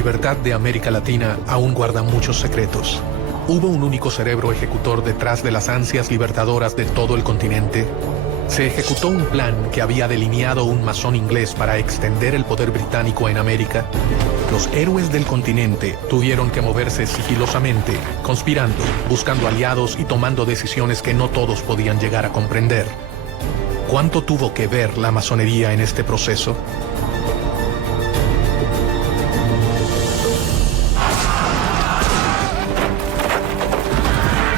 libertad de América Latina aún guarda muchos secretos. ¿Hubo un único cerebro ejecutor detrás de las ansias libertadoras de todo el continente? ¿Se ejecutó un plan que había delineado un masón inglés para extender el poder británico en América? Los héroes del continente tuvieron que moverse sigilosamente, conspirando, buscando aliados y tomando decisiones que no todos podían llegar a comprender. ¿Cuánto tuvo que ver la masonería en este proceso?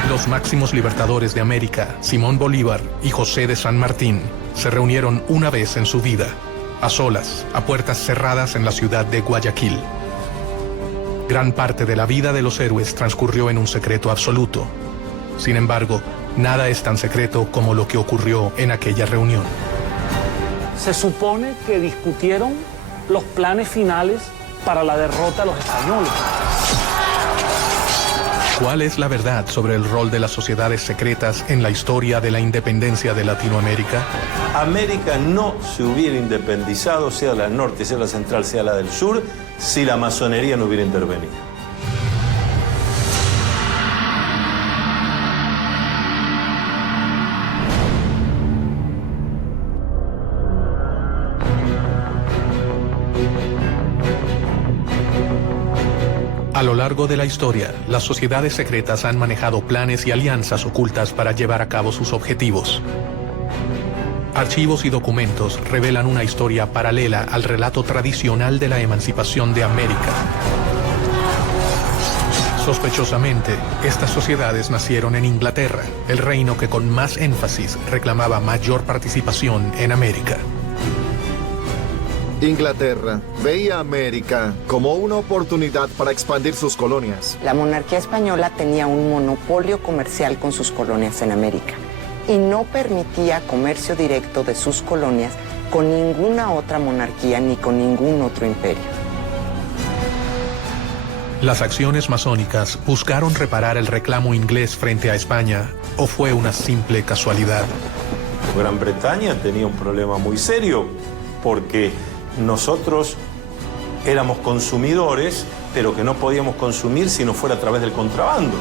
Los máximos libertadores de América, Simón Bolívar y José de San Martín, se reunieron una vez en su vida, a solas, a puertas cerradas en la ciudad de Guayaquil. Gran parte de la vida de los héroes transcurrió en un secreto absoluto. Sin embargo, nada es tan secreto como lo que ocurrió en aquella reunión. Se supone que discutieron los planes finales para la derrota de los españoles. ¿Cuál es la verdad sobre el rol de las sociedades secretas en la historia de la independencia de Latinoamérica? América no se hubiera independizado, sea la del norte, sea la central, sea la del sur, si la masonería no hubiera intervenido. A lo largo de la historia, las sociedades secretas han manejado planes y alianzas ocultas para llevar a cabo sus objetivos. Archivos y documentos revelan una historia paralela al relato tradicional de la emancipación de América. Sospechosamente, estas sociedades nacieron en Inglaterra, el reino que con más énfasis reclamaba mayor participación en América. Inglaterra veía a América como una oportunidad para expandir sus colonias. La monarquía española tenía un monopolio comercial con sus colonias en América y no permitía comercio directo de sus colonias con ninguna otra monarquía ni con ningún otro imperio. ¿Las acciones masónicas buscaron reparar el reclamo inglés frente a España o fue una simple casualidad? Gran Bretaña tenía un problema muy serio porque nosotros éramos consumidores, pero que no podíamos consumir si no fuera a través del contrabando.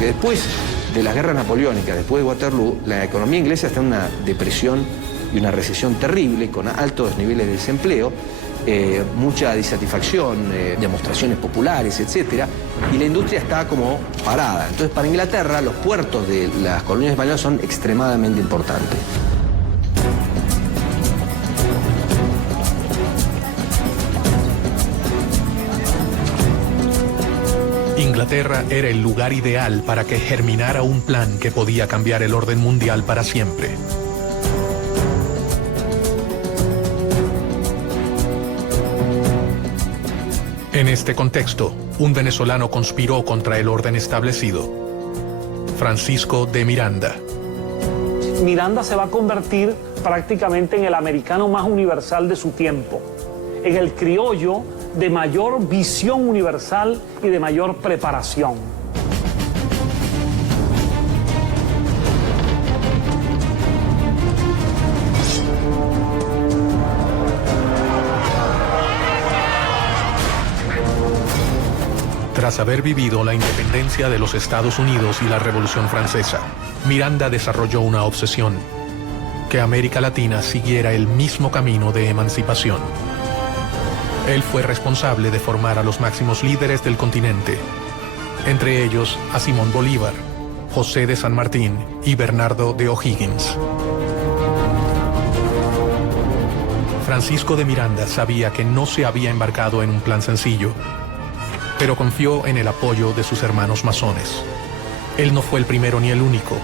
Después de las guerras napoleónicas, después de Waterloo, la economía inglesa está en una depresión y una recesión terrible, con altos niveles de desempleo, mucha disatisfacción, demostraciones populares, etc. Y la industria está como parada. Entonces, para Inglaterra, los puertos de las colonias españolas son extremadamente importantes. Inglaterra era el lugar ideal para que germinara un plan que podía cambiar el orden mundial para siempre. En este contexto, un venezolano conspiró contra el orden establecido. Francisco de Miranda. Miranda se va a convertir prácticamente en el americano más universal de su tiempo, en el criollo de mayor visión universal y de mayor preparación. Tras haber vivido la independencia de los Estados Unidos y la Revolución Francesa, Miranda desarrolló una obsesión: que América Latina siguiera el mismo camino de emancipación. Él fue responsable de formar a los máximos líderes del continente, entre ellos a Simón Bolívar, José de San Martín y Bernardo de O'Higgins. Francisco de Miranda sabía que no se había embarcado en un plan sencillo, pero confió en el apoyo de sus hermanos masones. Él no fue el primero ni el único,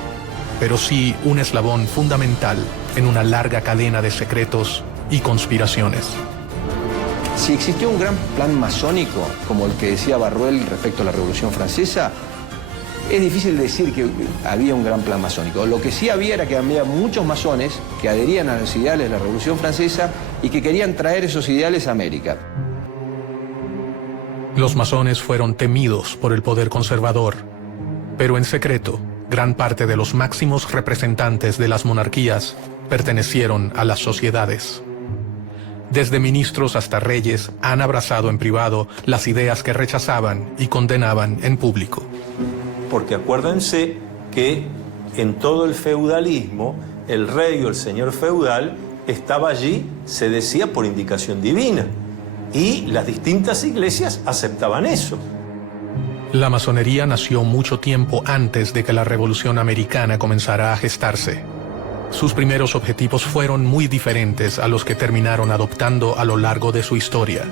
pero sí un eslabón fundamental en una larga cadena de secretos y conspiraciones. Si existió un gran plan masónico, como el que decía Barruel respecto a la Revolución Francesa, es difícil decir que había un gran plan masónico. Lo que sí había era que había muchos masones que adherían a los ideales de la Revolución Francesa y que querían traer esos ideales a América. Los masones fueron temidos por el poder conservador, pero en secreto, gran parte de los máximos representantes de las monarquías pertenecieron a las sociedades. Desde ministros hasta reyes han abrazado en privado las ideas que rechazaban y condenaban en público. Porque acuérdense que en todo el feudalismo, el rey o el señor feudal estaba allí, se decía, por indicación divina. Y las distintas iglesias aceptaban eso. La masonería nació mucho tiempo antes de que la Revolución Americana comenzara a gestarse. Sus primeros objetivos fueron muy diferentes a los que terminaron adoptando a lo largo de su historia.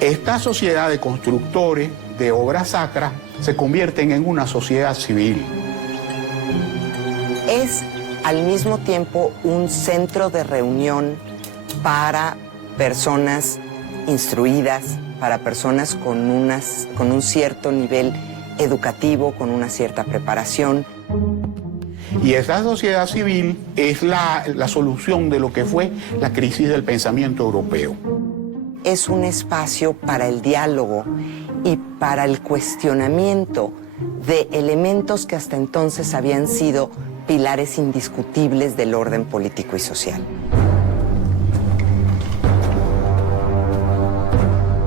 Esta sociedad de constructores de obras sacras se convierten en una sociedad civil. Es al mismo tiempo un centro de reunión para personas instruidas, para personas con un cierto nivel educativo, con una cierta preparación. Y esa sociedad civil es la solución de lo que fue la crisis del pensamiento europeo. Es un espacio para el diálogo y para el cuestionamiento de elementos que hasta entonces habían sido pilares indiscutibles del orden político y social.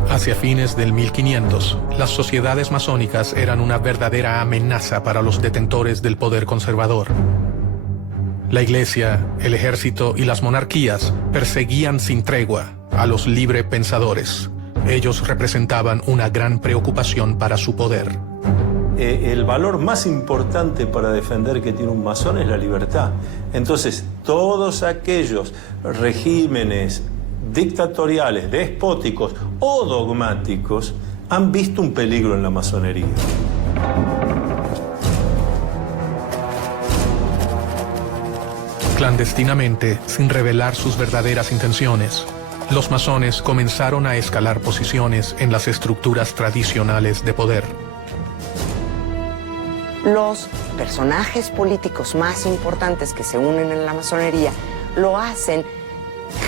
Hacia fines del 1500, las sociedades masónicas eran una verdadera amenaza para los detentores del poder conservador. La iglesia, el ejército y las monarquías perseguían sin tregua a los librepensadores. Ellos representaban una gran preocupación para su poder. El valor más importante para defender que tiene un masón es la libertad. Entonces, todos aquellos regímenes dictatoriales, despóticos o dogmáticos han visto un peligro en la masonería. Clandestinamente, sin revelar sus verdaderas intenciones, los masones comenzaron a escalar posiciones en las estructuras tradicionales de poder. Los personajes políticos más importantes que se unen en la masonería lo hacen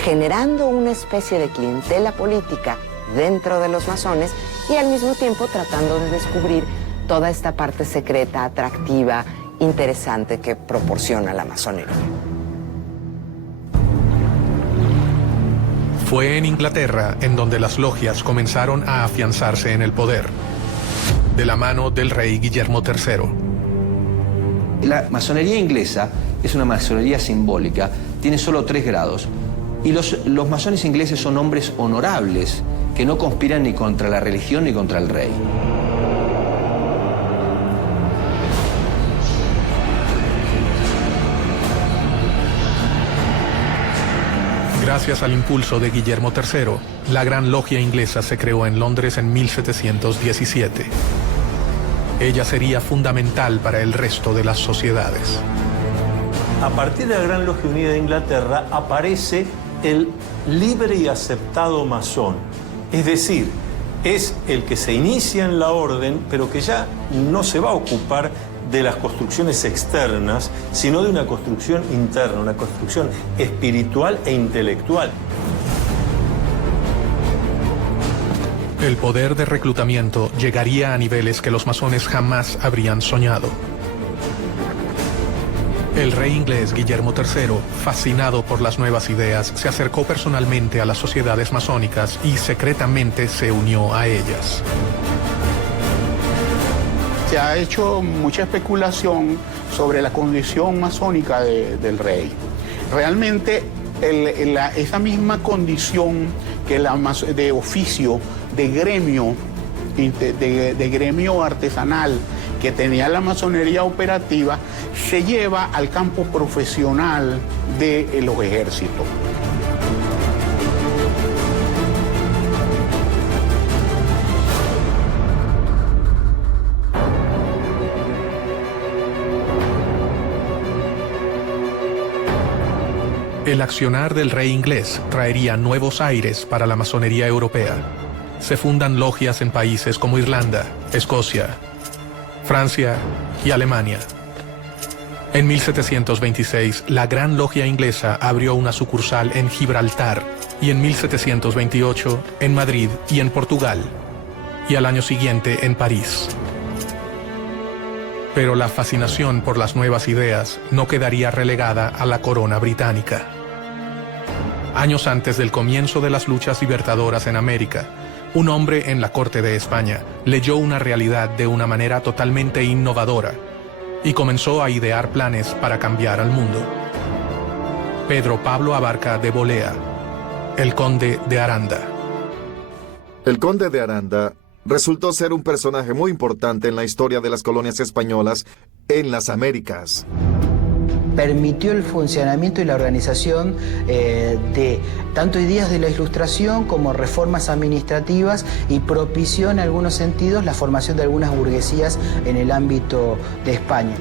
generando una especie de clientela política dentro de los masones y al mismo tiempo tratando de descubrir toda esta parte secreta, atractiva, interesante que proporciona la masonería. Fue en Inglaterra en donde las logias comenzaron a afianzarse en el poder, de la mano del rey Guillermo III. La masonería inglesa es una masonería simbólica, tiene solo 3 grados. Y los masones ingleses son hombres honorables, que no conspiran ni contra la religión ni contra el rey. Gracias al impulso de Guillermo III, la Gran Logia Inglesa se creó en Londres en 1717. Ella sería fundamental para el resto de las sociedades. A partir de la Gran Logia Unida de Inglaterra aparece el libre y aceptado masón. Es decir, es el que se inicia en la orden, pero que ya no se va a ocupar de las construcciones externas, sino de una construcción interna, una construcción espiritual e intelectual. El poder de reclutamiento llegaría a niveles que los masones jamás habrían soñado. El rey inglés Guillermo III, fascinado por las nuevas ideas, se acercó personalmente a las sociedades masónicas y secretamente se unió a ellas. Se ha hecho mucha especulación sobre la condición masónica del rey. Realmente esa misma condición que de oficio, de gremio, de gremio artesanal que tenía la masonería operativa, se lleva al campo profesional de los ejércitos. El accionar del rey inglés traería nuevos aires para la masonería europea. Se fundan logias en países como Irlanda, Escocia, Francia y Alemania. En 1726, la Gran Logia Inglesa abrió una sucursal en Gibraltar y en 1728 en Madrid y en Portugal. y al año siguiente en París. Pero la fascinación por las nuevas ideas no quedaría relegada a la corona británica. Años antes del comienzo de las luchas libertadoras en América, un hombre en la corte de España leyó una realidad de una manera totalmente innovadora y comenzó a idear planes para cambiar al mundo. Pedro Pablo Abarca de Bolea, el conde de Aranda. El conde de Aranda resultó ser un personaje muy importante en la historia de las colonias españolas en las Américas. Permitió el funcionamiento y la organización de tanto ideas de la Ilustración como reformas administrativas y propició en algunos sentidos la formación de algunas burguesías en el ámbito de España.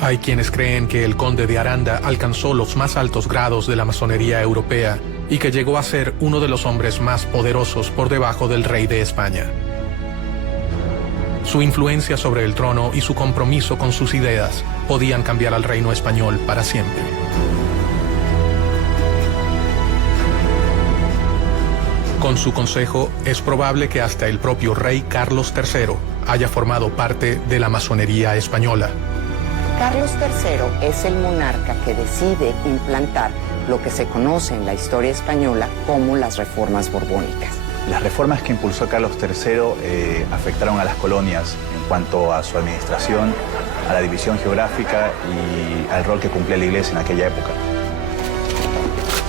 Hay quienes creen que el conde de Aranda alcanzó los más altos grados de la masonería europea y que llegó a ser uno de los hombres más poderosos por debajo del rey de España. Su influencia sobre el trono y su compromiso con sus ideas podían cambiar al reino español para siempre. Con su consejo, es probable que hasta el propio rey Carlos III haya formado parte de la masonería española. Carlos III es el monarca que decide implantar lo que se conoce en la historia española como las reformas borbónicas. Las reformas que impulsó Carlos III afectaron a las colonias en cuanto a su administración, a la división geográfica y al rol que cumplía la Iglesia en aquella época.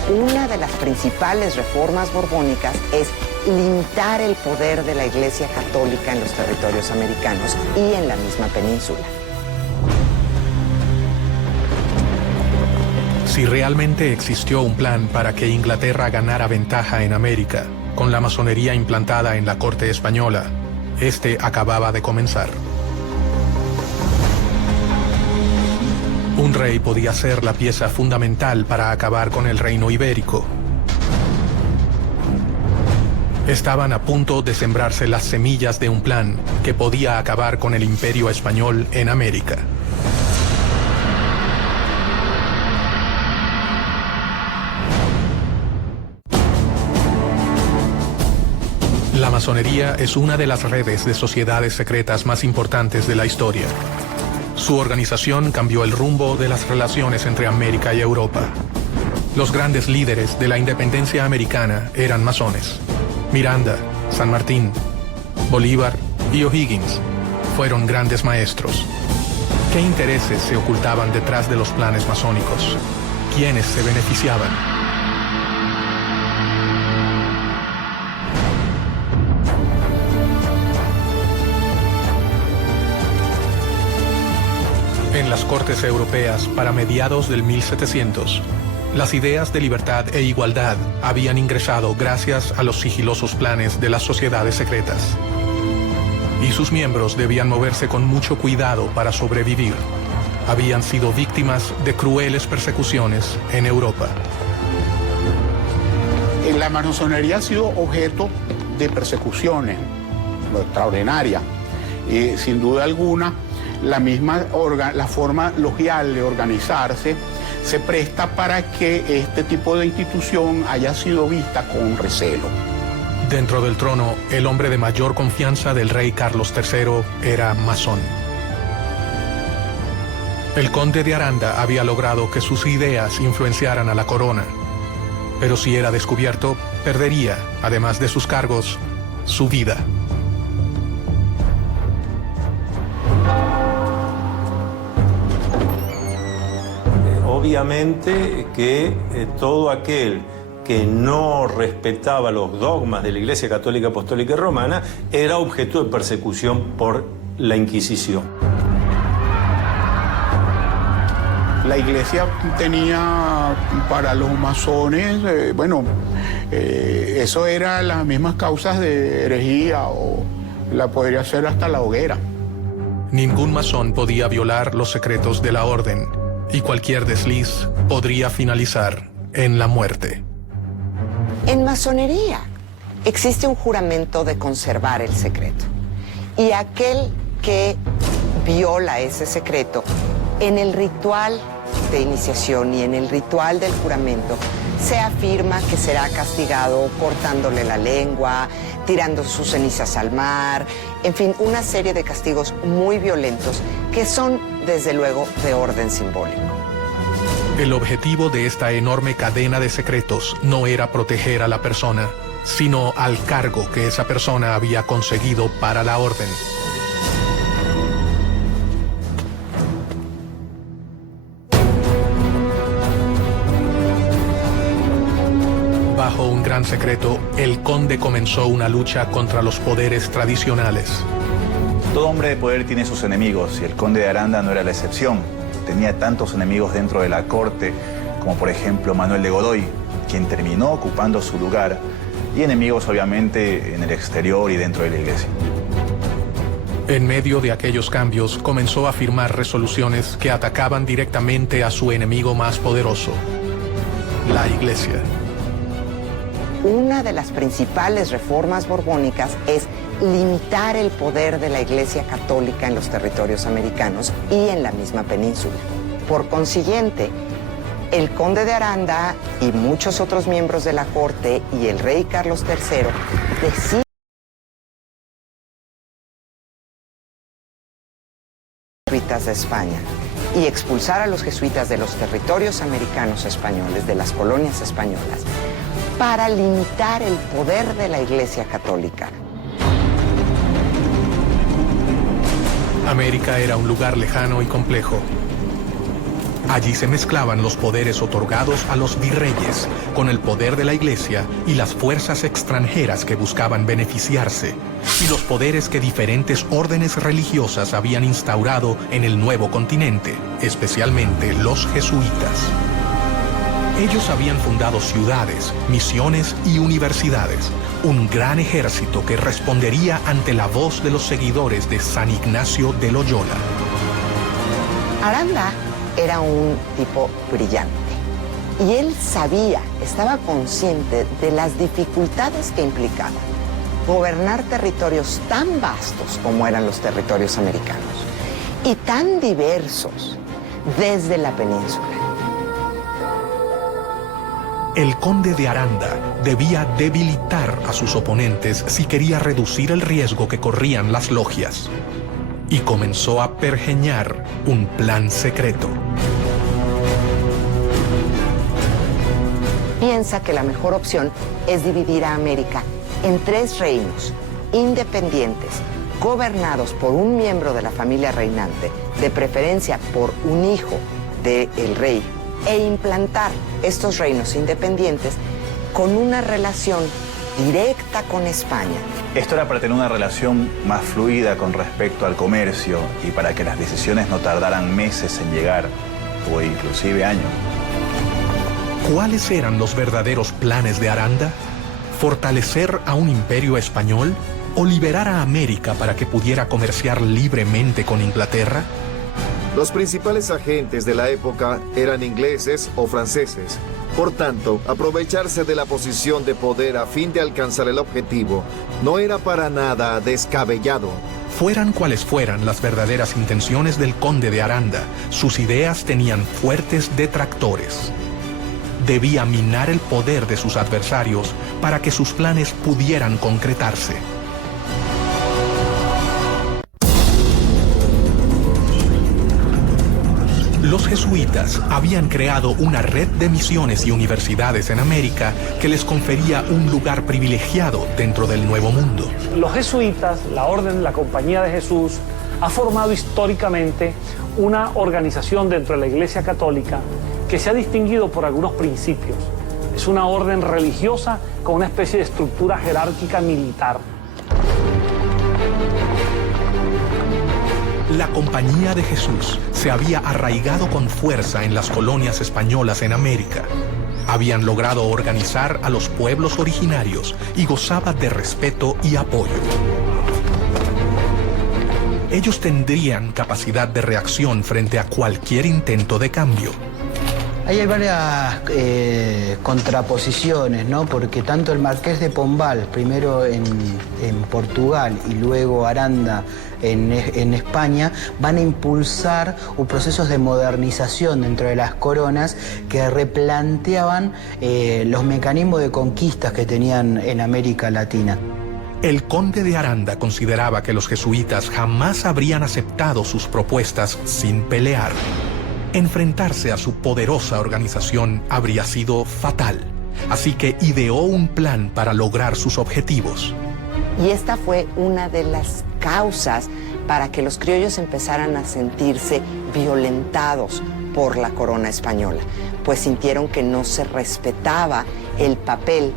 Una de las principales reformas borbónicas es limitar el poder de la Iglesia Católica en los territorios americanos y en la misma península. Si realmente existió un plan para que Inglaterra ganara ventaja en América, con la masonería implantada en la corte española, este acababa de comenzar. Un rey podía ser la pieza fundamental para acabar con el reino ibérico. Estaban a punto de sembrarse las semillas de un plan que podía acabar con el imperio español en América. La masonería es una de las redes de sociedades secretas más importantes de la historia. Su organización cambió el rumbo de las relaciones entre América y Europa. Los grandes líderes de la independencia americana eran masones. Miranda, San Martín, Bolívar y O'Higgins fueron grandes maestros. ¿Qué intereses se ocultaban detrás de los planes masónicos? ¿Quiénes se beneficiaban? En las cortes europeas, para mediados del 1700, las ideas de libertad e igualdad habían ingresado gracias a los sigilosos planes de las sociedades secretas. Y sus miembros debían moverse con mucho cuidado para sobrevivir. Habían sido víctimas de crueles persecuciones en Europa. La masonería ha sido objeto de persecuciones, lo extraordinaria. Sin duda alguna, la forma logial de organizarse se presta para que este tipo de institución haya sido vista con recelo. Dentro del trono, el hombre de mayor confianza del rey Carlos III era masón. El conde de Aranda había logrado que sus ideas influenciaran a la corona, pero si era descubierto, perdería, además de sus cargos, su vida. Obviamente que todo aquel que no respetaba los dogmas de la Iglesia Católica Apostólica y Romana era objeto de persecución por la Inquisición. La Iglesia tenía para los masones, eso era las mismas causas de herejía o la podría ser hasta la hoguera. Ningún masón podía violar los secretos de la orden y cualquier desliz podría finalizar en la muerte. En masonería existe un juramento de conservar el secreto. Y aquel que viola ese secreto, en el ritual de iniciación y en el ritual del juramento, se afirma que será castigado cortándole la lengua, tirando sus cenizas al mar, en fin, una serie de castigos muy violentos que son, desde luego, de orden simbólico. El objetivo de esta enorme cadena de secretos no era proteger a la persona, sino al cargo que esa persona había conseguido para la orden. Bajo un gran secreto, el conde comenzó una lucha contra los poderes tradicionales. Todo hombre de poder tiene sus enemigos y el conde de Aranda no era la excepción. Tenía tantos enemigos dentro de la corte, como por ejemplo Manuel de Godoy, quien terminó ocupando su lugar, y enemigos obviamente en el exterior y dentro de la iglesia. En medio de aquellos cambios, comenzó a firmar resoluciones que atacaban directamente a su enemigo más poderoso, la iglesia. Una de las principales reformas borbónicas es limitar el poder de la Iglesia Católica en los territorios americanos y en la misma península. Por consiguiente, el conde de Aranda y muchos otros miembros de la corte y el rey Carlos III deciden jesuitas de España y expulsar a los jesuitas de los territorios americanos españoles, de las colonias españolas, para limitar el poder de la Iglesia Católica. América era un lugar lejano y complejo. Allí se mezclaban los poderes otorgados a los virreyes con el poder de la iglesia y las fuerzas extranjeras que buscaban beneficiarse, y los poderes que diferentes órdenes religiosas habían instaurado en el nuevo continente, especialmente los jesuitas. Ellos habían fundado ciudades, misiones y universidades, un gran ejército que respondería ante la voz de los seguidores de San Ignacio de Loyola. Aranda era un tipo brillante y él sabía, estaba consciente de las dificultades que implicaba gobernar territorios tan vastos como eran los territorios americanos y tan diversos desde la península. El conde de Aranda debía debilitar a sus oponentes si quería reducir el riesgo que corrían las logias. Y comenzó a pergeñar un plan secreto. Piensa que la mejor opción es dividir a América en 3 reinos independientes, gobernados por un miembro de la familia reinante, de preferencia por un hijo del rey, e implantar estos reinos independientes con una relación directa con España. Esto era para tener una relación más fluida con respecto al comercio y para que las decisiones no tardaran meses en llegar, o inclusive años. ¿Cuáles eran los verdaderos planes de Aranda? ¿Fortalecer a un imperio español o liberar a América para que pudiera comerciar libremente con Inglaterra? Los principales agentes de la época eran ingleses o franceses. Por tanto, aprovecharse de la posición de poder a fin de alcanzar el objetivo no era para nada descabellado. Fueran cuales fueran las verdaderas intenciones del conde de Aranda, sus ideas tenían fuertes detractores. Debía minar el poder de sus adversarios para que sus planes pudieran concretarse. Los jesuitas habían creado una red de misiones y universidades en América que les confería un lugar privilegiado dentro del Nuevo Mundo. Los jesuitas, la Orden, la Compañía de Jesús, ha formado históricamente una organización dentro de la Iglesia Católica que se ha distinguido por algunos principios. Es una orden religiosa con una especie de estructura jerárquica militar. La Compañía de Jesús se había arraigado con fuerza en las colonias españolas en América. Habían logrado organizar a los pueblos originarios y gozaba de respeto y apoyo. Ellos tendrían capacidad de reacción frente a cualquier intento de cambio. Ahí hay varias contraposiciones, ¿no? Porque tanto el Marqués de Pombal, primero en Portugal y luego Aranda en España, van a impulsar procesos de modernización dentro de las coronas que replanteaban los mecanismos de conquistas que tenían en América Latina. El conde de Aranda consideraba que los jesuitas jamás habrían aceptado sus propuestas sin pelear. Enfrentarse a su poderosa organización habría sido fatal, así que ideó un plan para lograr sus objetivos. Y esta fue una de las causas para que los criollos empezaran a sentirse violentados por la corona española, pues sintieron que no se respetaba el papel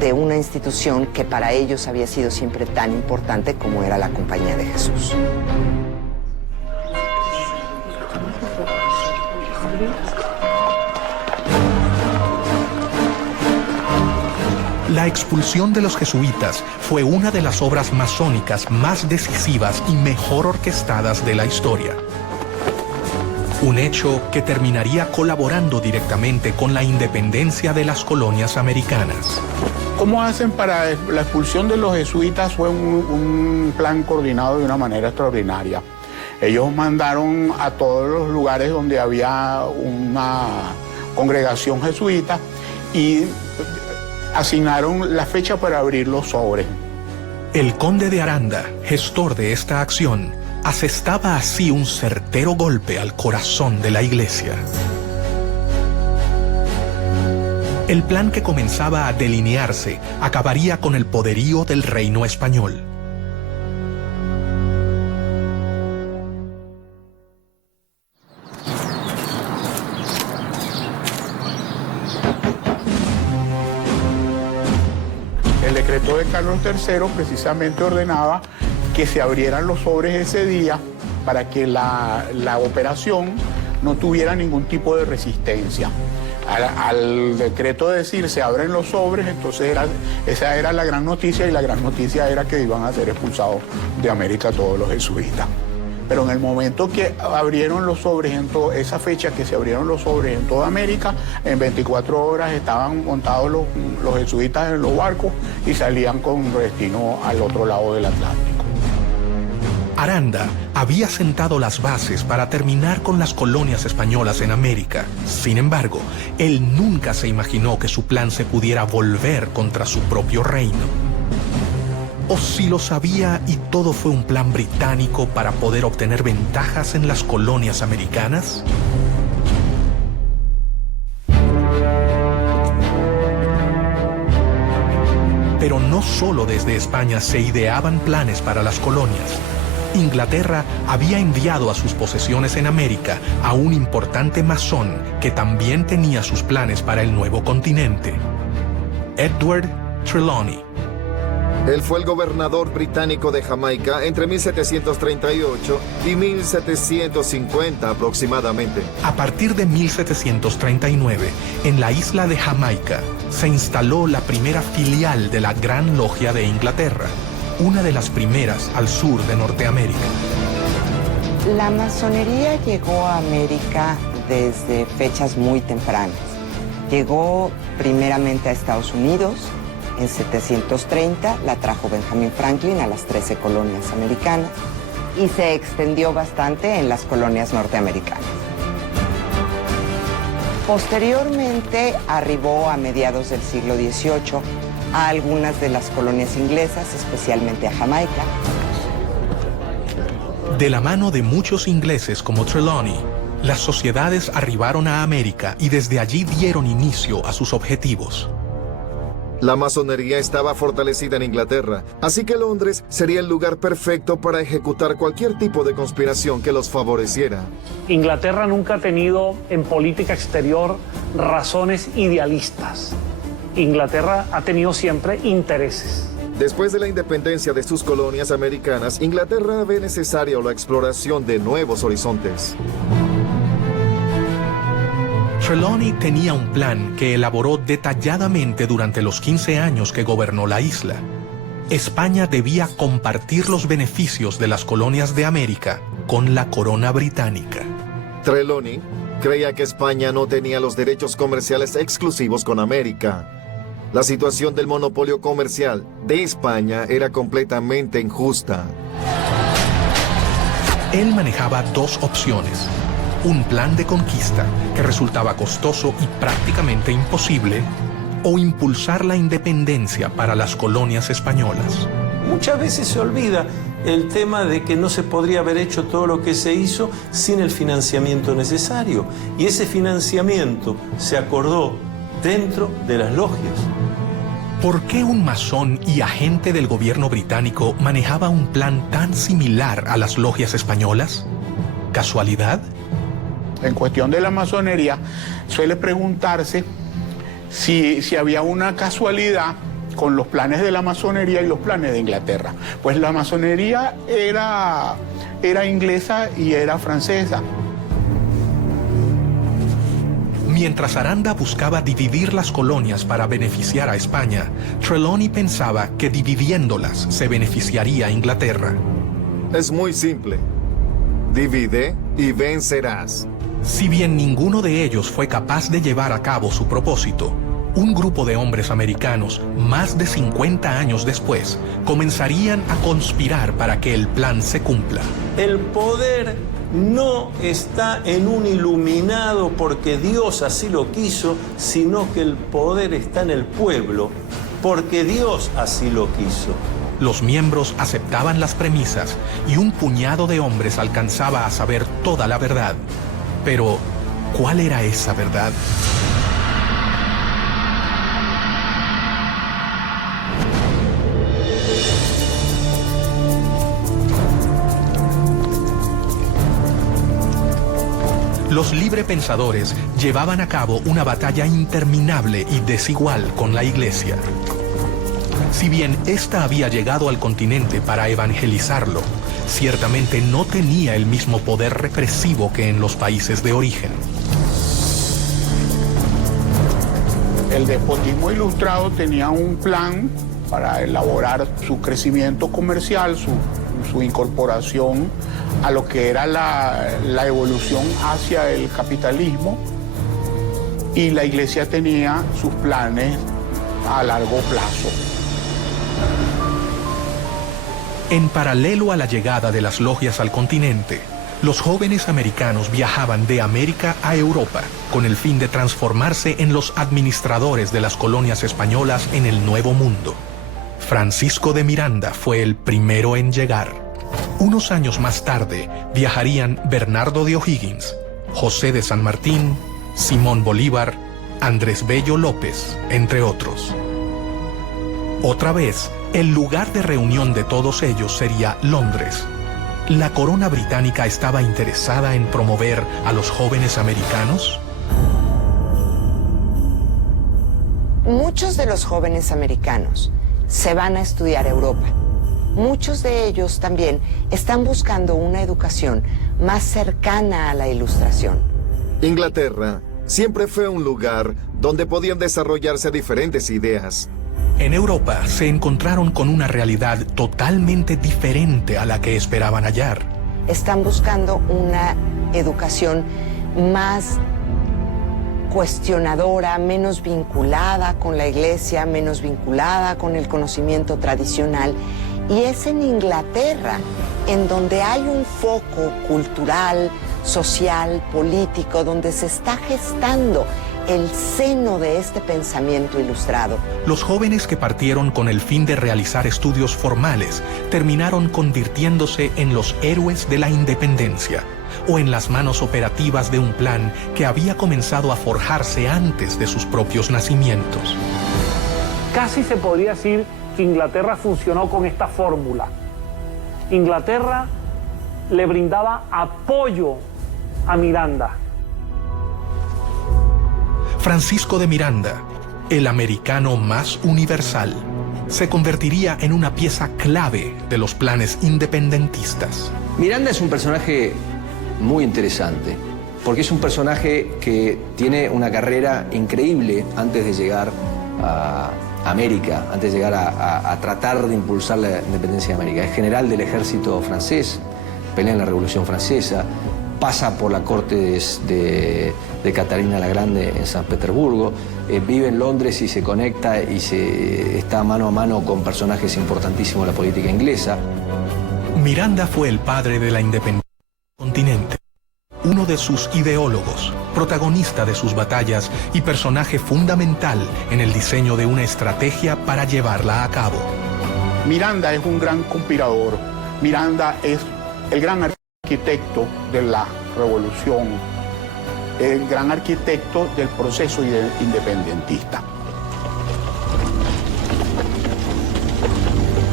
de una institución que para ellos había sido siempre tan importante como era la Compañía de Jesús. La expulsión de los jesuitas fue una de las obras masónicas más decisivas y mejor orquestadas de la historia. Un hecho que terminaría colaborando directamente con la independencia de las colonias americanas. ¿Cómo hacen para la expulsión de los jesuitas? Fue un plan coordinado de una manera extraordinaria. Ellos mandaron a todos los lugares donde había una congregación jesuita y asignaron la fecha para abrir los sobres. El conde de Aranda, gestor de esta acción, asestaba así un certero golpe al corazón de la iglesia. El plan que comenzaba a delinearse acabaría con el poderío del reino español. El decreto de Carlos III precisamente ordenaba que se abrieran los sobres ese día para que la operación no tuviera ningún tipo de resistencia. Al decreto de decir se abren los sobres, entonces esa era la gran noticia, y la gran noticia era que iban a ser expulsados de América todos los jesuitas. Pero en el momento que abrieron los sobres, esa fecha que se abrieron los sobres en toda América, en 24 horas estaban montados los jesuitas en los barcos y salían con destino al otro lado del Atlántico. Aranda había sentado las bases para terminar con las colonias españolas en América. Sin embargo, él nunca se imaginó que su plan se pudiera volver contra su propio reino. ¿O si lo sabía y todo fue un plan británico para poder obtener ventajas en las colonias americanas? Pero no solo desde España se ideaban planes para las colonias. Inglaterra había enviado a sus posesiones en América a un importante masón que también tenía sus planes para el nuevo continente: Edward Trelawney. Él fue el gobernador británico de Jamaica entre 1738 y 1750 aproximadamente. A partir de 1739, en la isla de Jamaica, se instaló la primera filial de la Gran Logia de Inglaterra, una de las primeras al sur de Norteamérica. La masonería llegó a América desde fechas muy tempranas. Llegó primeramente a Estados Unidos. En 730 la trajo Benjamin Franklin a las 13 colonias americanas y se extendió bastante en las colonias norteamericanas. Posteriormente arribó a mediados del siglo XVIII a algunas de las colonias inglesas, especialmente a Jamaica. De la mano de muchos ingleses como Trelawney, las sociedades arribaron a América y desde allí dieron inicio a sus objetivos. La masonería estaba fortalecida en Inglaterra, así que Londres sería el lugar perfecto para ejecutar cualquier tipo de conspiración que los favoreciera. Inglaterra nunca ha tenido en política exterior razones idealistas. Inglaterra ha tenido siempre intereses. Después de la independencia de sus colonias americanas, Inglaterra ve necesaria la exploración de nuevos horizontes. Trelawney tenía un plan que elaboró detalladamente durante los 15 años que gobernó la isla. España debía compartir los beneficios de las colonias de América con la corona británica. Trelawney creía que España no tenía los derechos comerciales exclusivos con América. La situación del monopolio comercial de España era completamente injusta. Él manejaba dos opciones: un plan de conquista que resultaba costoso y prácticamente imposible, o impulsar la independencia para las colonias españolas. Muchas veces se olvida el tema de que no se podría haber hecho todo lo que se hizo sin el financiamiento necesario. Y ese financiamiento se acordó dentro de las logias. ¿Por qué un masón y agente del gobierno británico manejaba un plan tan similar a las logias españolas? ¿Casualidad? En cuestión de la masonería, suele preguntarse si había una casualidad con los planes de la masonería y los planes de Inglaterra. Pues la masonería era inglesa y era francesa. Mientras Aranda buscaba dividir las colonias para beneficiar a España, Trelawney pensaba que dividiéndolas se beneficiaría a Inglaterra. Es muy simple. Divide y vencerás. Si bien ninguno de ellos fue capaz de llevar a cabo su propósito, un grupo de hombres americanos, más de 50 años después, comenzarían a conspirar para que el plan se cumpla. El poder no está en un iluminado porque Dios así lo quiso, sino que el poder está en el pueblo porque Dios así lo quiso. Los miembros aceptaban las premisas y un puñado de hombres alcanzaba a saber toda la verdad. Pero, ¿cuál era esa verdad? Los librepensadores llevaban a cabo una batalla interminable y desigual con la Iglesia. Si bien ésta había llegado al continente para evangelizarlo, ciertamente no tenía el mismo poder represivo que en los países de origen. El despotismo ilustrado tenía un plan para elaborar su crecimiento comercial, su incorporación a lo que era la evolución hacia el capitalismo, y la Iglesia tenía sus planes a largo plazo. En paralelo a la llegada de las logias al continente, los jóvenes americanos viajaban de América a Europa con el fin de transformarse en los administradores de las colonias españolas en el Nuevo Mundo. Francisco de Miranda fue el primero en llegar. Unos años más tarde viajarían Bernardo de O'Higgins, José de San Martín, Simón Bolívar, Andrés Bello López, entre otros. Otra vez, el lugar de reunión de todos ellos sería Londres. ¿La corona británica estaba interesada en promover a los jóvenes americanos? Muchos de los jóvenes americanos se van a estudiar a Europa. Muchos de ellos también están buscando una educación más cercana a la Ilustración. Inglaterra siempre fue un lugar donde podían desarrollarse diferentes ideas. En Europa se encontraron con una realidad totalmente diferente a la que esperaban hallar. Están buscando una educación más cuestionadora, menos vinculada con la Iglesia, menos vinculada con el conocimiento tradicional. Y es en Inglaterra en donde hay un foco cultural, social, político, donde se está gestando el seno de este pensamiento ilustrado. Los jóvenes que partieron con el fin de realizar estudios formales terminaron convirtiéndose en los héroes de la independencia o en las manos operativas de un plan que había comenzado a forjarse antes de sus propios nacimientos. Casi se podría decir que Inglaterra funcionó con esta fórmula. Inglaterra le brindaba apoyo a Miranda. Francisco de Miranda, el americano más universal, se convertiría en una pieza clave de los planes independentistas. Miranda es un personaje muy interesante, porque es un personaje que tiene una carrera increíble antes de llegar a América, antes de llegar a tratar de impulsar la independencia de América. Es general del ejército francés, pelea en la Revolución Francesa, pasa por la corte de Catalina la Grande en San Petersburgo, vive en Londres y se conecta y está mano a mano con personajes importantísimos de la política inglesa. Miranda fue el padre de la independencia del continente, uno de sus ideólogos, protagonista de sus batallas y personaje fundamental en el diseño de una estrategia para llevarla a cabo. Miranda es un gran conspirador. Miranda es el gran arquitecto de la revolución, el gran arquitecto del proceso independentista.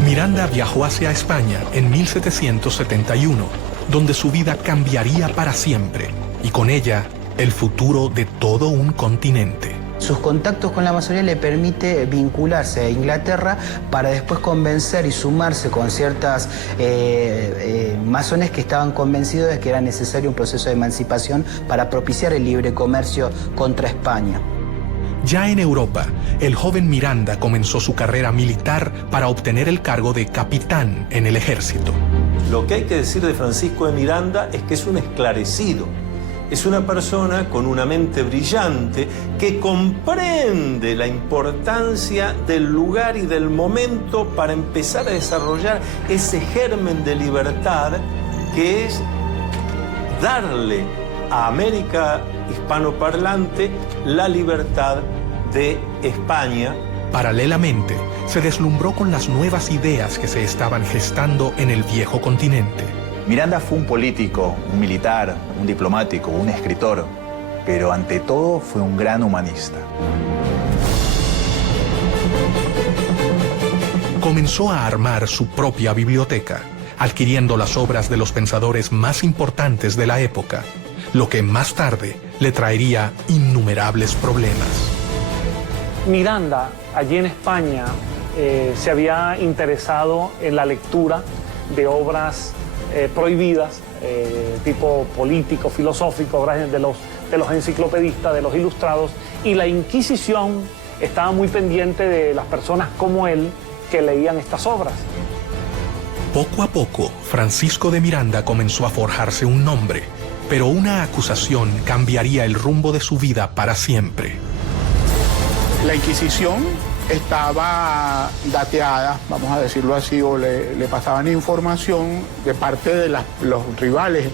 Miranda viajó hacia España en 1771, donde su vida cambiaría para siempre, y con ella el futuro de todo un continente. Sus contactos con la masonería le permite vincularse a Inglaterra para después convencer y sumarse con ciertas masones que estaban convencidos de que era necesario un proceso de emancipación para propiciar el libre comercio contra España. Ya en Europa, el joven Miranda comenzó su carrera militar para obtener el cargo de capitán en el ejército. Lo que hay que decir de Francisco de Miranda es que es un esclarecido. Es una persona con una mente brillante que comprende la importancia del lugar y del momento para empezar a desarrollar ese germen de libertad que es darle a América hispanoparlante la libertad de España. Paralelamente, se deslumbró con las nuevas ideas que se estaban gestando en el viejo continente. Miranda fue un político, un militar, un diplomático, un escritor, pero ante todo fue un gran humanista. Comenzó a armar su propia biblioteca, adquiriendo las obras de los pensadores más importantes de la época, lo que más tarde le traería innumerables problemas. Miranda, allí en España, se había interesado en la lectura de obras prohibidas, tipo político, filosófico, obras de los enciclopedistas, de los ilustrados, y la Inquisición estaba muy pendiente de las personas como él que leían estas obras. Poco a poco, Francisco de Miranda comenzó a forjarse un nombre, pero una acusación cambiaría el rumbo de su vida para siempre. La Inquisición estaba dateada, vamos a decirlo así, o le pasaban información de parte de los rivales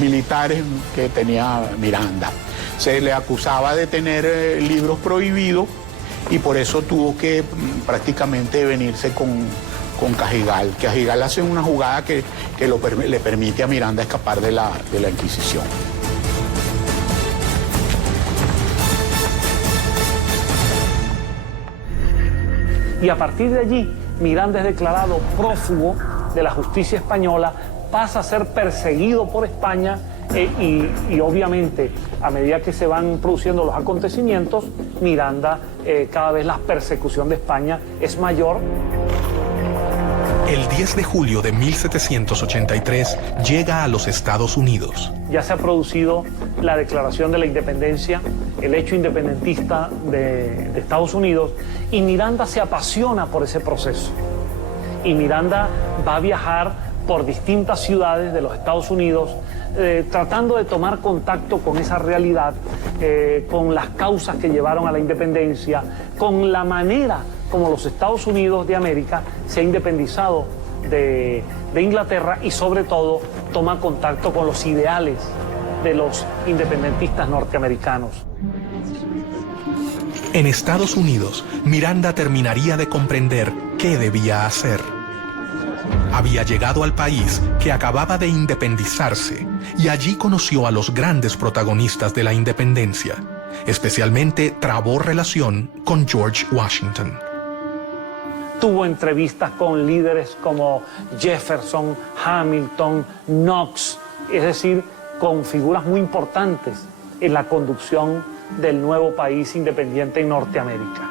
militares que tenía Miranda. Se le acusaba de tener libros prohibidos y por eso tuvo que prácticamente venirse con Cajigal. Cajigal hace una jugada que le permite a Miranda escapar de la Inquisición. Y a partir de allí, Miranda es declarado prófugo de la justicia española, pasa a ser perseguido por España y obviamente, a medida que se van produciendo los acontecimientos, Miranda, cada vez la persecución de España es mayor. El 10 de julio de 1783 llega a los Estados Unidos. Ya se ha producido la declaración de la independencia, el hecho independentista de Estados Unidos, y Miranda se apasiona por ese proceso. Y Miranda va a viajar por distintas ciudades de los Estados Unidos, tratando de tomar contacto con esa realidad, con las causas que llevaron a la independencia, con la manera como los Estados Unidos de América se ha independizado de Inglaterra y sobre todo toma contacto con los ideales de los independentistas norteamericanos. En Estados Unidos, Miranda terminaría de comprender qué debía hacer. Había llegado al país que acababa de independizarse y allí conoció a los grandes protagonistas de la independencia. Especialmente trabó relación con George Washington. Tuvo entrevistas con líderes como Jefferson, Hamilton, Knox, es decir, con figuras muy importantes en la conducción del nuevo país independiente en Norteamérica.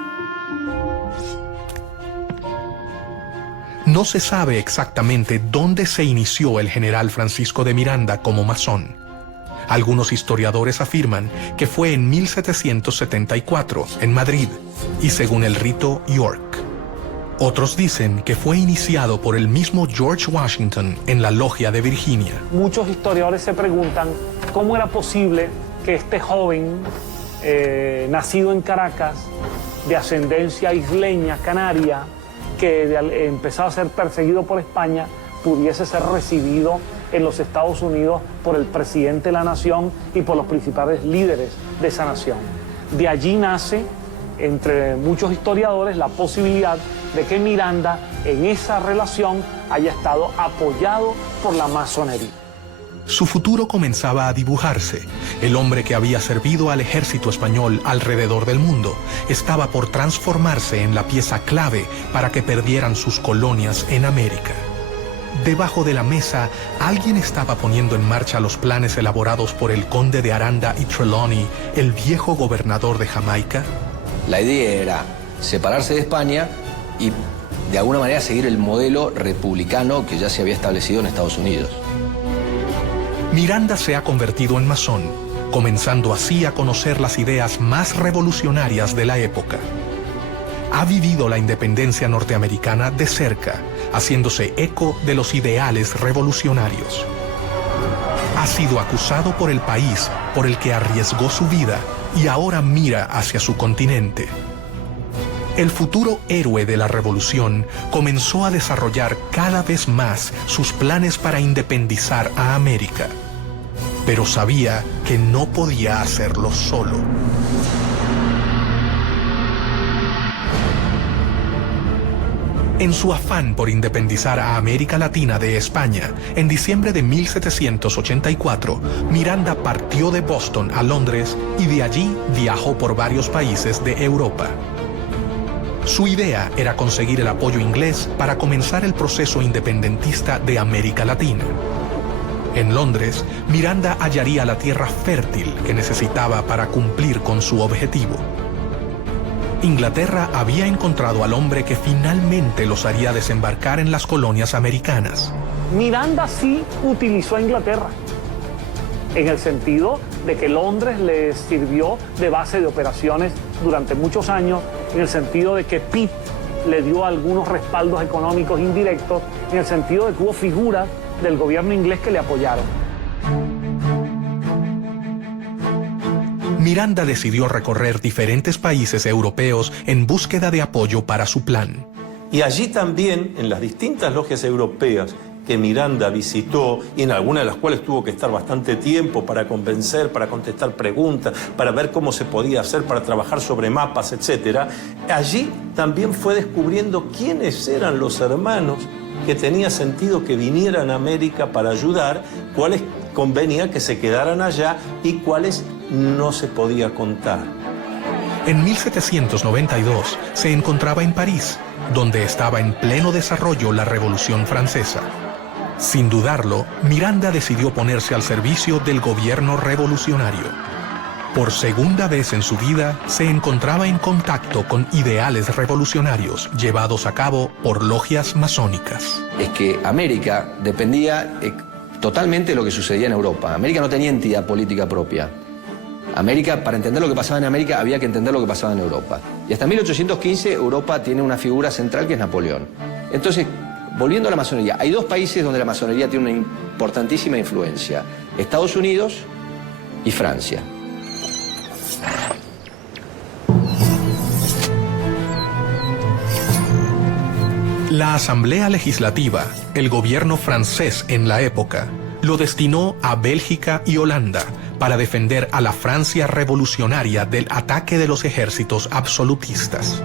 No se sabe exactamente dónde se inició el general Francisco de Miranda como masón. Algunos historiadores afirman que fue en 1774, en Madrid, y según el rito York. Otros dicen que fue iniciado por el mismo George Washington en la Logia de Virginia. Muchos historiadores se preguntan cómo era posible que este joven, nacido en Caracas, de ascendencia isleña, canaria, que empezaba a ser perseguido por España, pudiese ser recibido en los Estados Unidos por el presidente de la nación y por los principales líderes de esa nación. De allí nace entre muchos historiadores la posibilidad de que Miranda en esa relación haya estado apoyado por la masonería. Su futuro comenzaba a dibujarse. El hombre que había servido al ejército español alrededor del mundo estaba por transformarse en la pieza clave para que perdieran sus colonias en América. Debajo de la mesa, alguien estaba poniendo en marcha los planes elaborados por el conde de Aranda y Trelawney, el viejo gobernador de Jamaica. La idea era separarse de España y de alguna manera seguir el modelo republicano que ya se había establecido en Estados Unidos. Miranda se ha convertido en masón, comenzando así a conocer las ideas más revolucionarias de la época. Ha vivido la independencia norteamericana de cerca, haciéndose eco de los ideales revolucionarios. Ha sido acusado por el país por el que arriesgó su vida y ahora mira hacia su continente. El futuro héroe de la revolución comenzó a desarrollar cada vez más sus planes para independizar a América, pero sabía que no podía hacerlo solo. En su afán por independizar a América Latina de España, en diciembre de 1784, Miranda partió de Boston a Londres y de allí viajó por varios países de Europa. Su idea era conseguir el apoyo inglés para comenzar el proceso independentista de América Latina. En Londres, Miranda hallaría la tierra fértil que necesitaba para cumplir con su objetivo. Inglaterra había encontrado al hombre que finalmente los haría desembarcar en las colonias americanas. Miranda sí utilizó a Inglaterra, en el sentido de que Londres le sirvió de base de operaciones durante muchos años, en el sentido de que Pitt le dio algunos respaldos económicos indirectos, en el sentido de que hubo figuras del gobierno inglés que le apoyaron. Miranda decidió recorrer diferentes países europeos en búsqueda de apoyo para su plan. Y allí también, en las distintas logias europeas que Miranda visitó y en algunas de las cuales tuvo que estar bastante tiempo para convencer, para contestar preguntas, para ver cómo se podía hacer, para trabajar sobre mapas, etc. Allí también fue descubriendo quiénes eran los hermanos que tenía sentido que vinieran a América para ayudar, cuáles convenía que se quedaran allá y cuáles no se podía contar. En 1792 se encontraba en París, donde estaba en pleno desarrollo la Revolución Francesa. Sin dudarlo, Miranda decidió ponerse al servicio del gobierno revolucionario. Por segunda vez en su vida, se encontraba en contacto con ideales revolucionarios llevados a cabo por logias masónicas. Es que América dependía totalmente de lo que sucedía en Europa. América no tenía entidad política propia. América, para entender lo que pasaba en América, había que entender lo que pasaba en Europa. Y hasta 1815 Europa tiene una figura central que es Napoleón. Entonces, volviendo a la masonería, hay dos países donde la masonería tiene una importantísima influencia: Estados Unidos y Francia. La Asamblea Legislativa, el gobierno francés en la época, lo destinó a Bélgica y Holanda para defender a la Francia revolucionaria del ataque de los ejércitos absolutistas.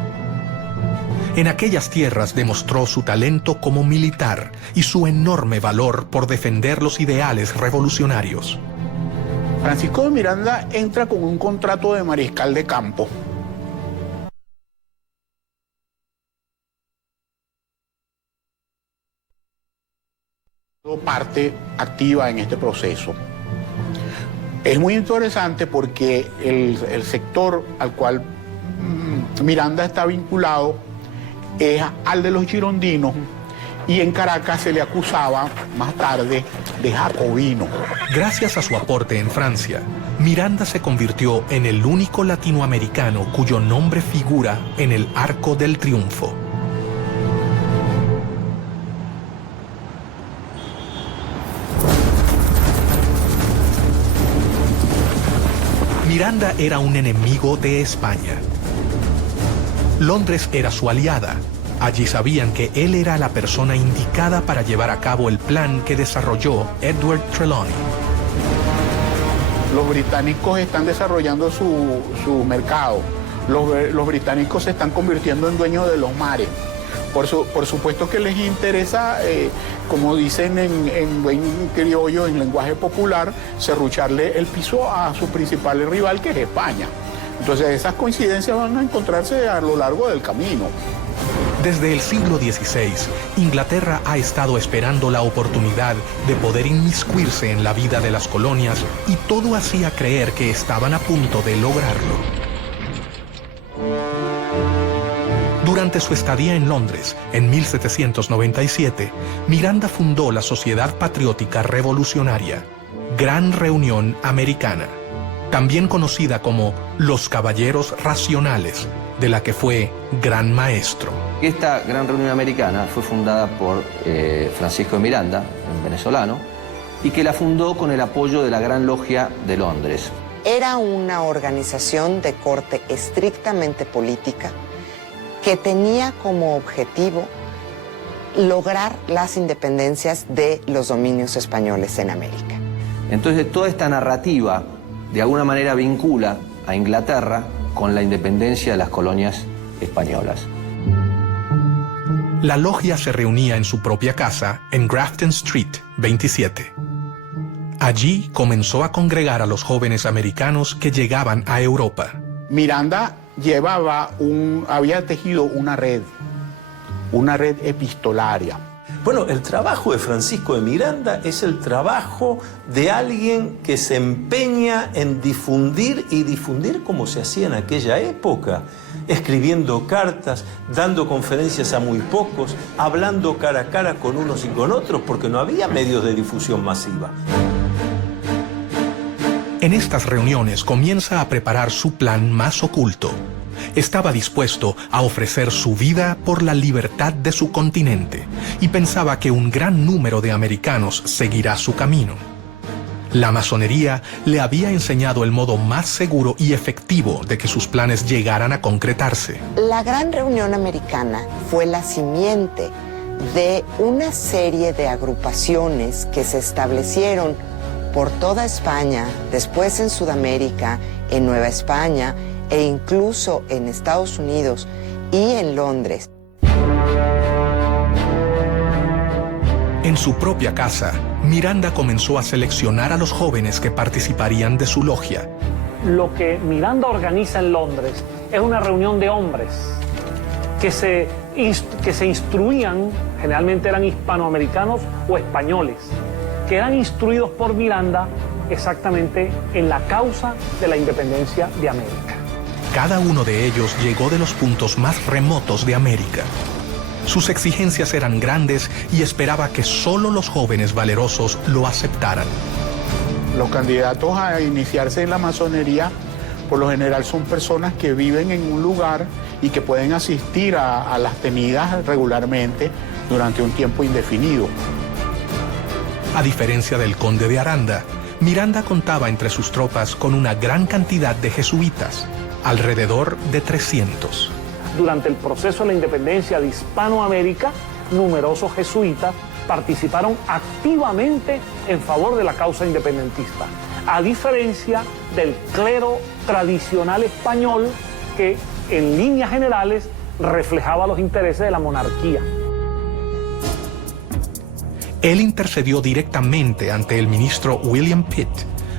En aquellas tierras demostró su talento como militar y su enorme valor por defender los ideales revolucionarios. Francisco de Miranda entra con un contrato de mariscal de campo. Parte activa en este proceso. Es muy interesante porque el sector al cual Miranda está vinculado es al de los girondinos, y en Caracas se le acusaba más tarde de jacobino. Gracias a su aporte en Francia, Miranda se convirtió en el único latinoamericano cuyo nombre figura en el Arco del Triunfo. Miranda era un enemigo de España. Londres era su aliada. Allí sabían que él era la persona indicada para llevar a cabo el plan que desarrolló Edward Trelawney. Los británicos están desarrollando su mercado. los británicos se están convirtiendo en dueños de los mares. Por supuesto que les interesa, como dicen en buen criollo, en lenguaje popular, serrucharle el piso a su principal rival, que es España. Entonces esas coincidencias van a encontrarse a lo largo del camino. Desde el siglo XVI, Inglaterra ha estado esperando la oportunidad de poder inmiscuirse en la vida de las colonias y todo hacía creer que estaban a punto de lograrlo. Durante su estadía en Londres, en 1797, Miranda fundó la Sociedad Patriótica Revolucionaria, Gran Reunión Americana, también conocida como los Caballeros Racionales, de la que fue gran maestro. Esta Gran Reunión Americana fue fundada por Francisco de Miranda, un venezolano, y que la fundó con el apoyo de la Gran Logia de Londres. Era una organización de corte estrictamente política que tenía como objetivo lograr las independencias de los dominios españoles en América. Entonces toda esta narrativa de alguna manera vincula a Inglaterra con la independencia de las colonias españolas. La logia se reunía en su propia casa en Grafton Street 27. Allí comenzó a congregar a los jóvenes americanos que llegaban a Europa. Miranda había tejido una red epistolaria. Bueno, el trabajo de Francisco de Miranda es el trabajo de alguien que se empeña en difundir como se hacía en aquella época, escribiendo cartas, dando conferencias a muy pocos, hablando cara a cara con unos y con otros, porque no había medios de difusión masiva. En estas reuniones comienza a preparar su plan más oculto. Estaba dispuesto a ofrecer su vida por la libertad de su continente y pensaba que un gran número de americanos seguirá su camino. La masonería le había enseñado el modo más seguro y efectivo de que sus planes llegaran a concretarse. La Gran Reunión Americana fue la simiente de una serie de agrupaciones que se establecieron por toda España, después en Sudamérica, en Nueva España e incluso en Estados Unidos y en Londres. En su propia casa, Miranda comenzó a seleccionar a los jóvenes que participarían de su logia. Lo que Miranda organiza en Londres es una reunión de hombres que se instruían, generalmente eran hispanoamericanos o españoles, que eran instruidos por Miranda exactamente en la causa de la independencia de América. Cada uno de ellos llegó de los puntos más remotos de América. Sus exigencias eran grandes y esperaba que solo los jóvenes valerosos lo aceptaran. Los candidatos a iniciarse en la masonería, por lo general, son personas que viven en un lugar y que pueden asistir a las tenidas regularmente durante un tiempo indefinido. A diferencia del conde de Aranda, Miranda contaba entre sus tropas con una gran cantidad de jesuitas, alrededor de 300. Durante el proceso de la independencia de Hispanoamérica, numerosos jesuitas participaron activamente en favor de la causa independentista, a diferencia del clero tradicional español que, en líneas generales, reflejaba los intereses de la monarquía. Él intercedió directamente ante el ministro William Pitt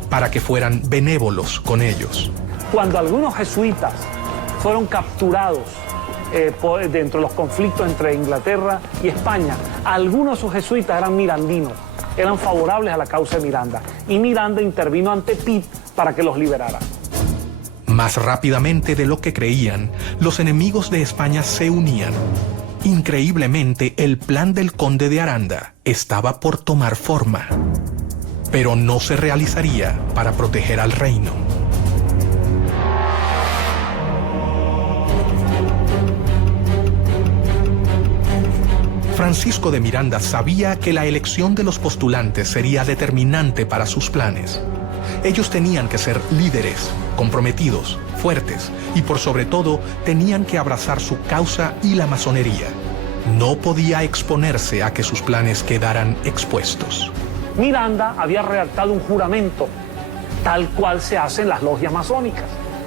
para que fueran benévolos con ellos. Cuando algunos jesuitas fueron capturados dentro de los conflictos entre Inglaterra y España, algunos de sus jesuitas eran mirandinos, eran favorables a la causa de Miranda, y Miranda intervino ante Pitt para que los liberara. Más rápidamente de lo que creían, los enemigos de España se unían. Increíblemente, el plan del conde de Aranda estaba por tomar forma, pero no se realizaría para proteger al reino. Francisco de Miranda sabía que la elección de los postulantes sería determinante para sus planes. Ellos tenían que ser líderes, comprometidos, fuertes y por sobre todo tenían que abrazar su causa y la masonería. No podía exponerse a que sus planes quedaran expuestos. Miranda había redactado un juramento, tal cual se hace en las logias masónicas,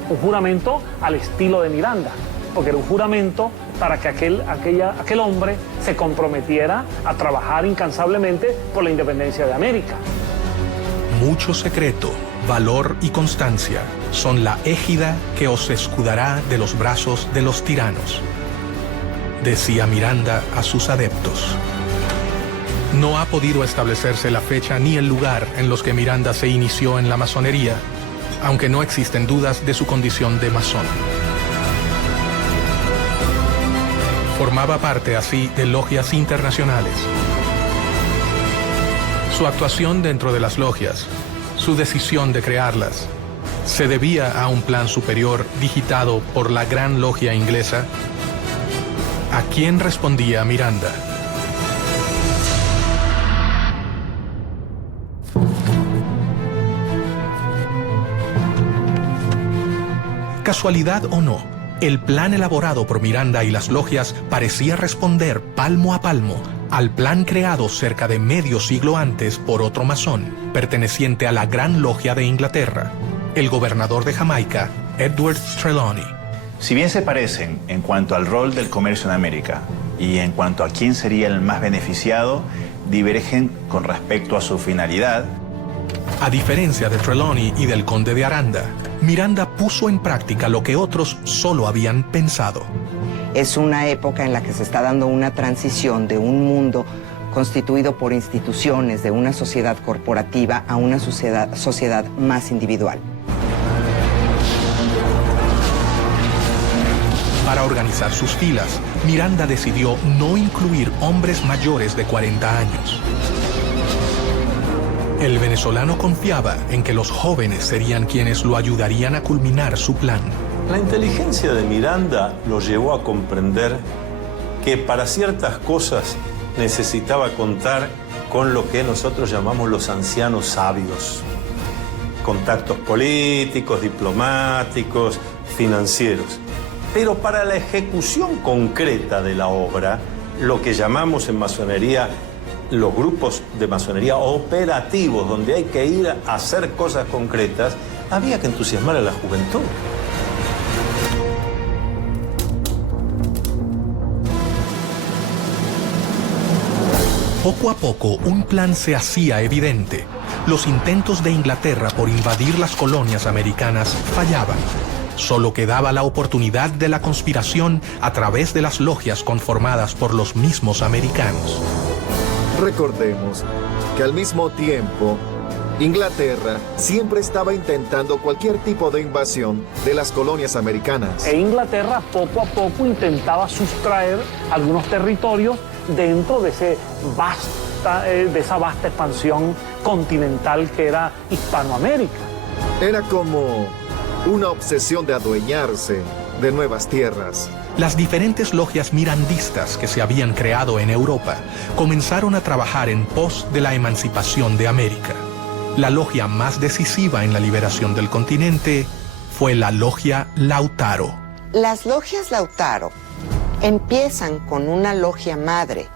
un juramento al estilo de Miranda, porque era un juramento para que aquel hombre se comprometiera a trabajar incansablemente por la independencia de América. Mucho secreto, valor y constancia son la égida que os escudará de los brazos de los tiranos, decía Miranda a sus adeptos. No ha podido establecerse la fecha ni el lugar en los que Miranda se inició en la masonería, aunque no existen dudas de su condición de masón. Formaba parte así de logias internacionales. Su actuación dentro de las logias, su decisión de crearlas, se debía a un plan superior digitado por la Gran Logia Inglesa. ¿A quién respondía Miranda? Casualidad o no, el plan elaborado por Miranda y las logias parecía responder palmo a palmo al plan creado cerca de medio siglo antes por otro masón, perteneciente a la Gran Logia de Inglaterra, el gobernador de Jamaica, Edward Trelawney. Si bien se parecen en cuanto al rol del comercio en América y en cuanto a quién sería el más beneficiado, divergen con respecto a su finalidad. A diferencia de Trelawney y del conde de Aranda, Miranda puso en práctica lo que otros solo habían pensado. Es una época en la que se está dando una transición de un mundo constituido por instituciones, de una sociedad corporativa a una sociedad más individual. Para organizar sus filas, Miranda decidió no incluir hombres mayores de 40 años. El venezolano confiaba en que los jóvenes serían quienes lo ayudarían a culminar su plan. La inteligencia de Miranda lo llevó a comprender que para ciertas cosas necesitaba contar con lo que nosotros llamamos los ancianos sabios. Contactos políticos, diplomáticos, financieros. Pero para la ejecución concreta de la obra, lo que llamamos en masonería los grupos de masonería operativos, donde hay que ir a hacer cosas concretas, había que entusiasmar a la juventud. Poco a poco, un plan se hacía evidente. Los intentos de Inglaterra por invadir las colonias americanas fallaban. Solo quedaba la oportunidad de la conspiración a través de las logias conformadas por los mismos americanos. Recordemos que al mismo tiempo, Inglaterra siempre estaba intentando cualquier tipo de invasión de las colonias americanas. E Inglaterra poco a poco intentaba sustraer algunos territorios dentro de esa vasta expansión continental que era Hispanoamérica. Era como una obsesión de adueñarse de nuevas tierras. Las diferentes logias mirandistas que se habían creado en Europa comenzaron a trabajar en pos de la emancipación de América. La logia más decisiva en la liberación del continente fue la logia Lautaro. Las logias Lautaro empiezan con una logia madre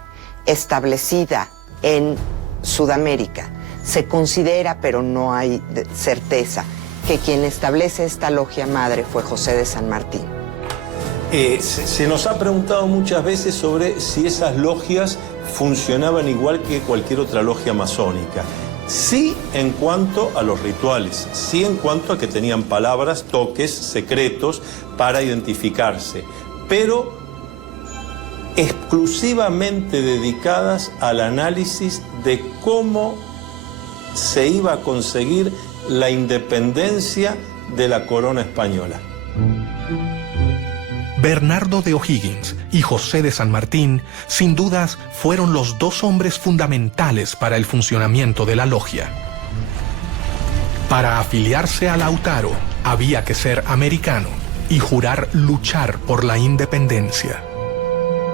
establecida en Sudamérica. Se considera, pero no hay certeza, que quien establece esta logia madre fue José de San Martín. Se nos ha preguntado muchas veces sobre si esas logias funcionaban igual que cualquier otra logia masónica. Sí en cuanto a los rituales, sí en cuanto a que tenían palabras, toques, secretos para identificarse, pero exclusivamente dedicadas al análisis de cómo se iba a conseguir la independencia de la corona española. Bernardo de O'Higgins y José de San Martín, sin dudas, fueron los dos hombres fundamentales para el funcionamiento de la logia. Para afiliarse a Lautaro, había que ser americano y jurar luchar por la independencia.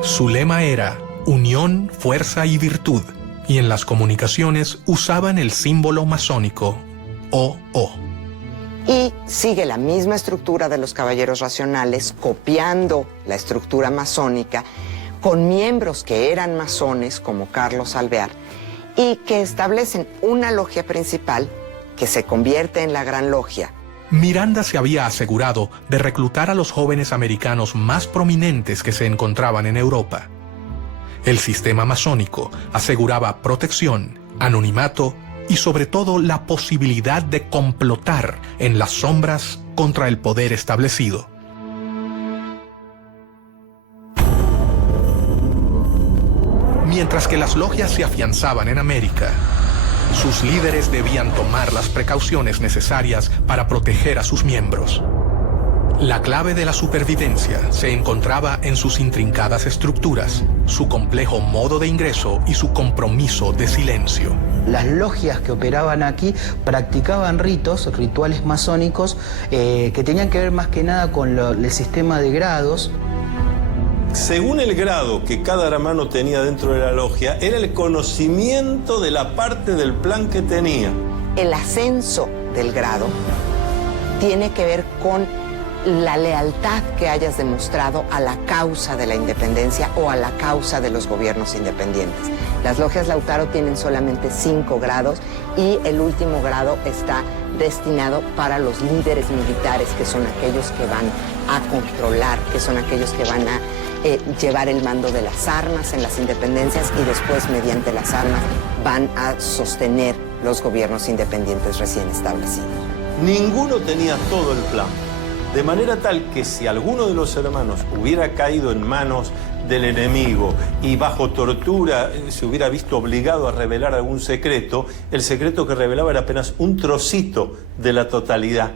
Su lema era unión, fuerza y virtud, y en las comunicaciones usaban el símbolo masónico OO. Y sigue la misma estructura de los caballeros racionales, copiando la estructura masónica, con miembros que eran masones, como Carlos Alvear, y que establecen una logia principal que se convierte en la Gran Logia Miranda se había asegurado de reclutar a los jóvenes americanos más prominentes que se encontraban en Europa. El sistema masónico aseguraba protección, anonimato y sobre todo la posibilidad de complotar en las sombras contra el poder establecido. Mientras que las logias se afianzaban en América, sus líderes debían tomar las precauciones necesarias para proteger a sus miembros. La clave de la supervivencia se encontraba en sus intrincadas estructuras, su complejo modo de ingreso y su compromiso de silencio. Las logias que operaban aquí practicaban rituales masónicos que tenían que ver más que nada con el sistema de grados. Según el grado que cada hermano tenía dentro de la logia, era el conocimiento de la parte del plan que tenía. El ascenso del grado tiene que ver con la lealtad que hayas demostrado a la causa de la independencia o a la causa de los gobiernos independientes. Las logias Lautaro tienen solamente 5 grados y el último grado está destinado para los líderes militares, que son aquellos que van a controlar, que son aquellos que van a llevar el mando de las armas en las independencias y después, mediante las armas, van a sostener los gobiernos independientes recién establecidos. Ninguno tenía todo el plan, de manera tal que si alguno de los hermanos hubiera caído en manos del enemigo y bajo tortura se hubiera visto obligado a revelar algún secreto, el secreto que revelaba era apenas un trocito de la totalidad.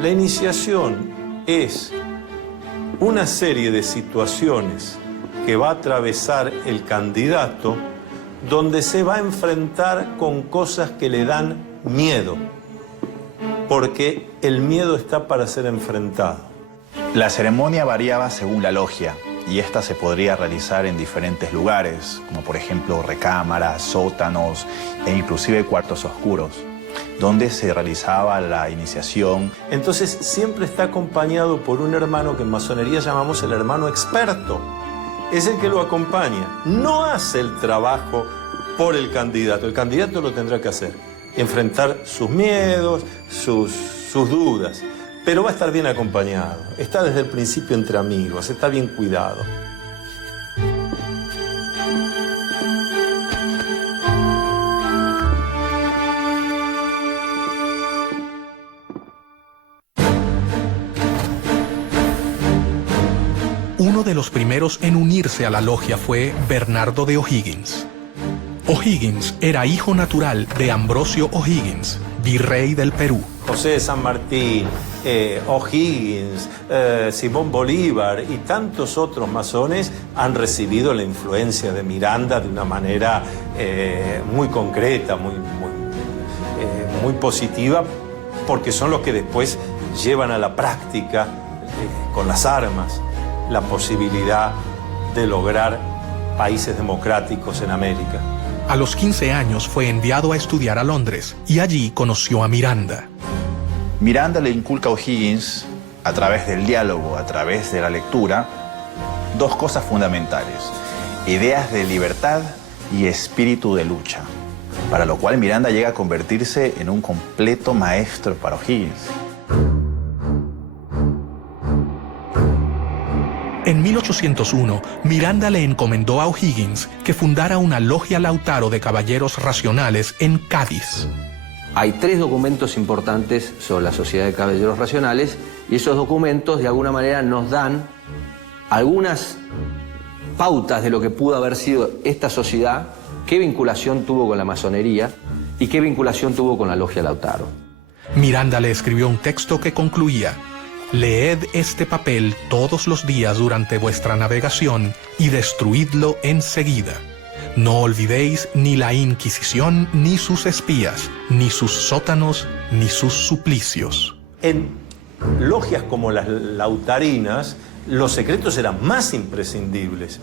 La iniciación es una serie de situaciones que va a atravesar el candidato, donde se va a enfrentar con cosas que le dan miedo, porque el miedo está para ser enfrentado. La ceremonia variaba según la logia y esta se podría realizar en diferentes lugares, como por ejemplo recámaras, sótanos e inclusive cuartos oscuros, donde se realizaba la iniciación. Entonces siempre está acompañado por un hermano que en masonería llamamos el hermano experto. Es el que lo acompaña. No hace el trabajo por el candidato lo tendrá que hacer. Enfrentar sus miedos, sus dudas. Pero va a estar bien acompañado. Está desde el principio entre amigos, está bien cuidado. Uno de los primeros en unirse a la logia fue Bernardo de O'Higgins. O'Higgins era hijo natural de Ambrosio O'Higgins, virrey del Perú. José de San Martín, O'Higgins, Simón Bolívar y tantos otros masones han recibido la influencia de Miranda de una manera muy concreta, muy positiva, porque son los que después llevan a la práctica con las armas la posibilidad de lograr países democráticos en América. A los 15 años fue enviado a estudiar a Londres y allí conoció a Miranda. Miranda le inculca a O'Higgins, a través del diálogo, a través de la lectura, 2 cosas fundamentales: ideas de libertad y espíritu de lucha, para lo cual Miranda llega a convertirse en un completo maestro para O'Higgins. En 1801, Miranda le encomendó a O'Higgins que fundara una logia Lautaro de caballeros racionales en Cádiz. Hay 3 documentos importantes sobre la Sociedad de Caballeros Racionales y esos documentos de alguna manera nos dan algunas pautas de lo que pudo haber sido esta sociedad, qué vinculación tuvo con la masonería y qué vinculación tuvo con la logia Lautaro. Miranda le escribió un texto que concluía: «Leed este papel todos los días durante vuestra navegación y destruidlo enseguida. No olvidéis ni la Inquisición, ni sus espías, ni sus sótanos, ni sus suplicios». En logias como las lautarinas, los secretos eran más imprescindibles,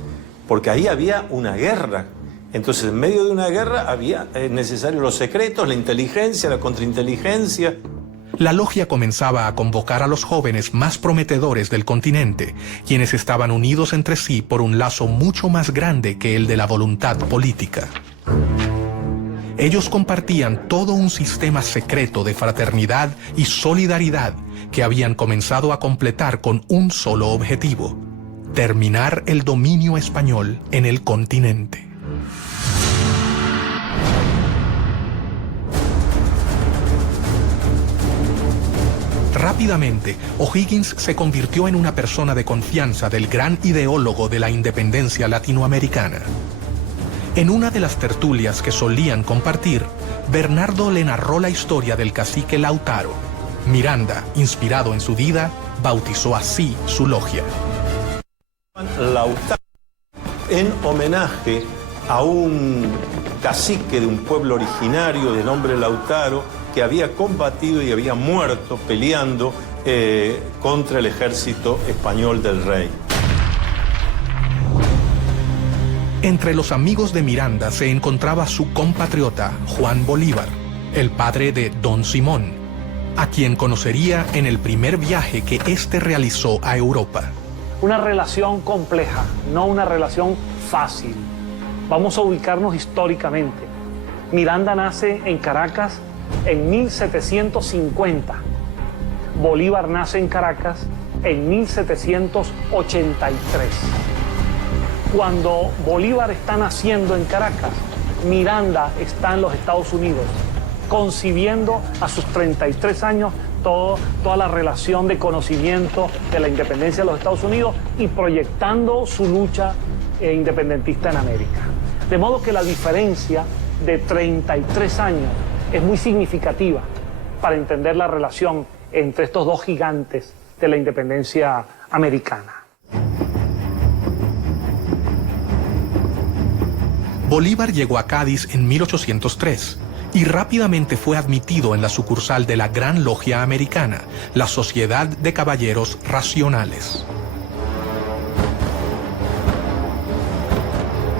porque ahí había una guerra. Entonces, en medio de una guerra había necesario los secretos, la inteligencia, la contrainteligencia. La logia comenzaba a convocar a los jóvenes más prometedores del continente, quienes estaban unidos entre sí por un lazo mucho más grande que el de la voluntad política. Ellos compartían todo un sistema secreto de fraternidad y solidaridad que habían comenzado a completar con un solo objetivo: terminar el dominio español en el continente. Rápidamente, O'Higgins se convirtió en una persona de confianza del gran ideólogo de la independencia latinoamericana. En una de las tertulias que solían compartir, Bernardo le narró la historia del cacique Lautaro. Miranda, inspirado en su vida, bautizó así su logia. Lautaro, en homenaje a un cacique de un pueblo originario de nombre Lautaro, que había combatido y había muerto peleando contra el ejército español del rey. Entre los amigos de Miranda se encontraba su compatriota Juan Bolívar, el padre de Don Simón, a quien conocería en el primer viaje que éste realizó a Europa. Una relación compleja, no una relación fácil. Vamos a ubicarnos históricamente. Miranda nace en Caracas en 1750. Bolívar nace en Caracas en 1783. Cuando Bolívar está naciendo en Caracas, Miranda está en los Estados Unidos, concibiendo a sus 33 años toda la relación de conocimiento de la independencia de los Estados Unidos y proyectando su lucha independentista en América. De modo que la diferencia de 33 años es muy significativa para entender la relación entre estos dos gigantes de la independencia americana. Bolívar llegó a Cádiz en 1803 y rápidamente fue admitido en la sucursal de la Gran Logia Americana, la Sociedad de Caballeros Racionales.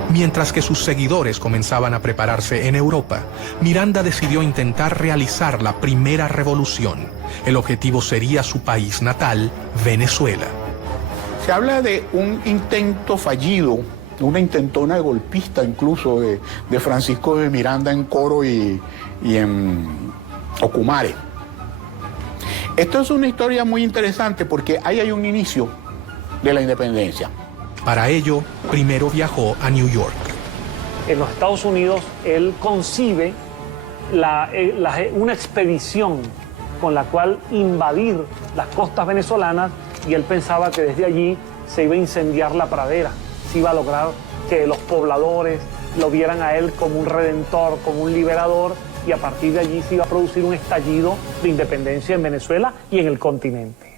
Mientras que sus seguidores comenzaban a prepararse en Europa, Miranda decidió intentar realizar la primera revolución. El objetivo sería su país natal, Venezuela. Se habla de un intento fallido, una intentona de golpista incluso de Francisco de Miranda en Coro y en Ocumare. Esto es una historia muy interesante porque ahí hay un inicio de la independencia. Para ello, primero viajó a New York. En los Estados Unidos, él concibe una expedición con la cual invadir las costas venezolanas y él pensaba que desde allí se iba a incendiar la pradera, se iba a lograr que los pobladores lo vieran a él como un redentor, como un liberador y a partir de allí se iba a producir un estallido de independencia en Venezuela y en el continente.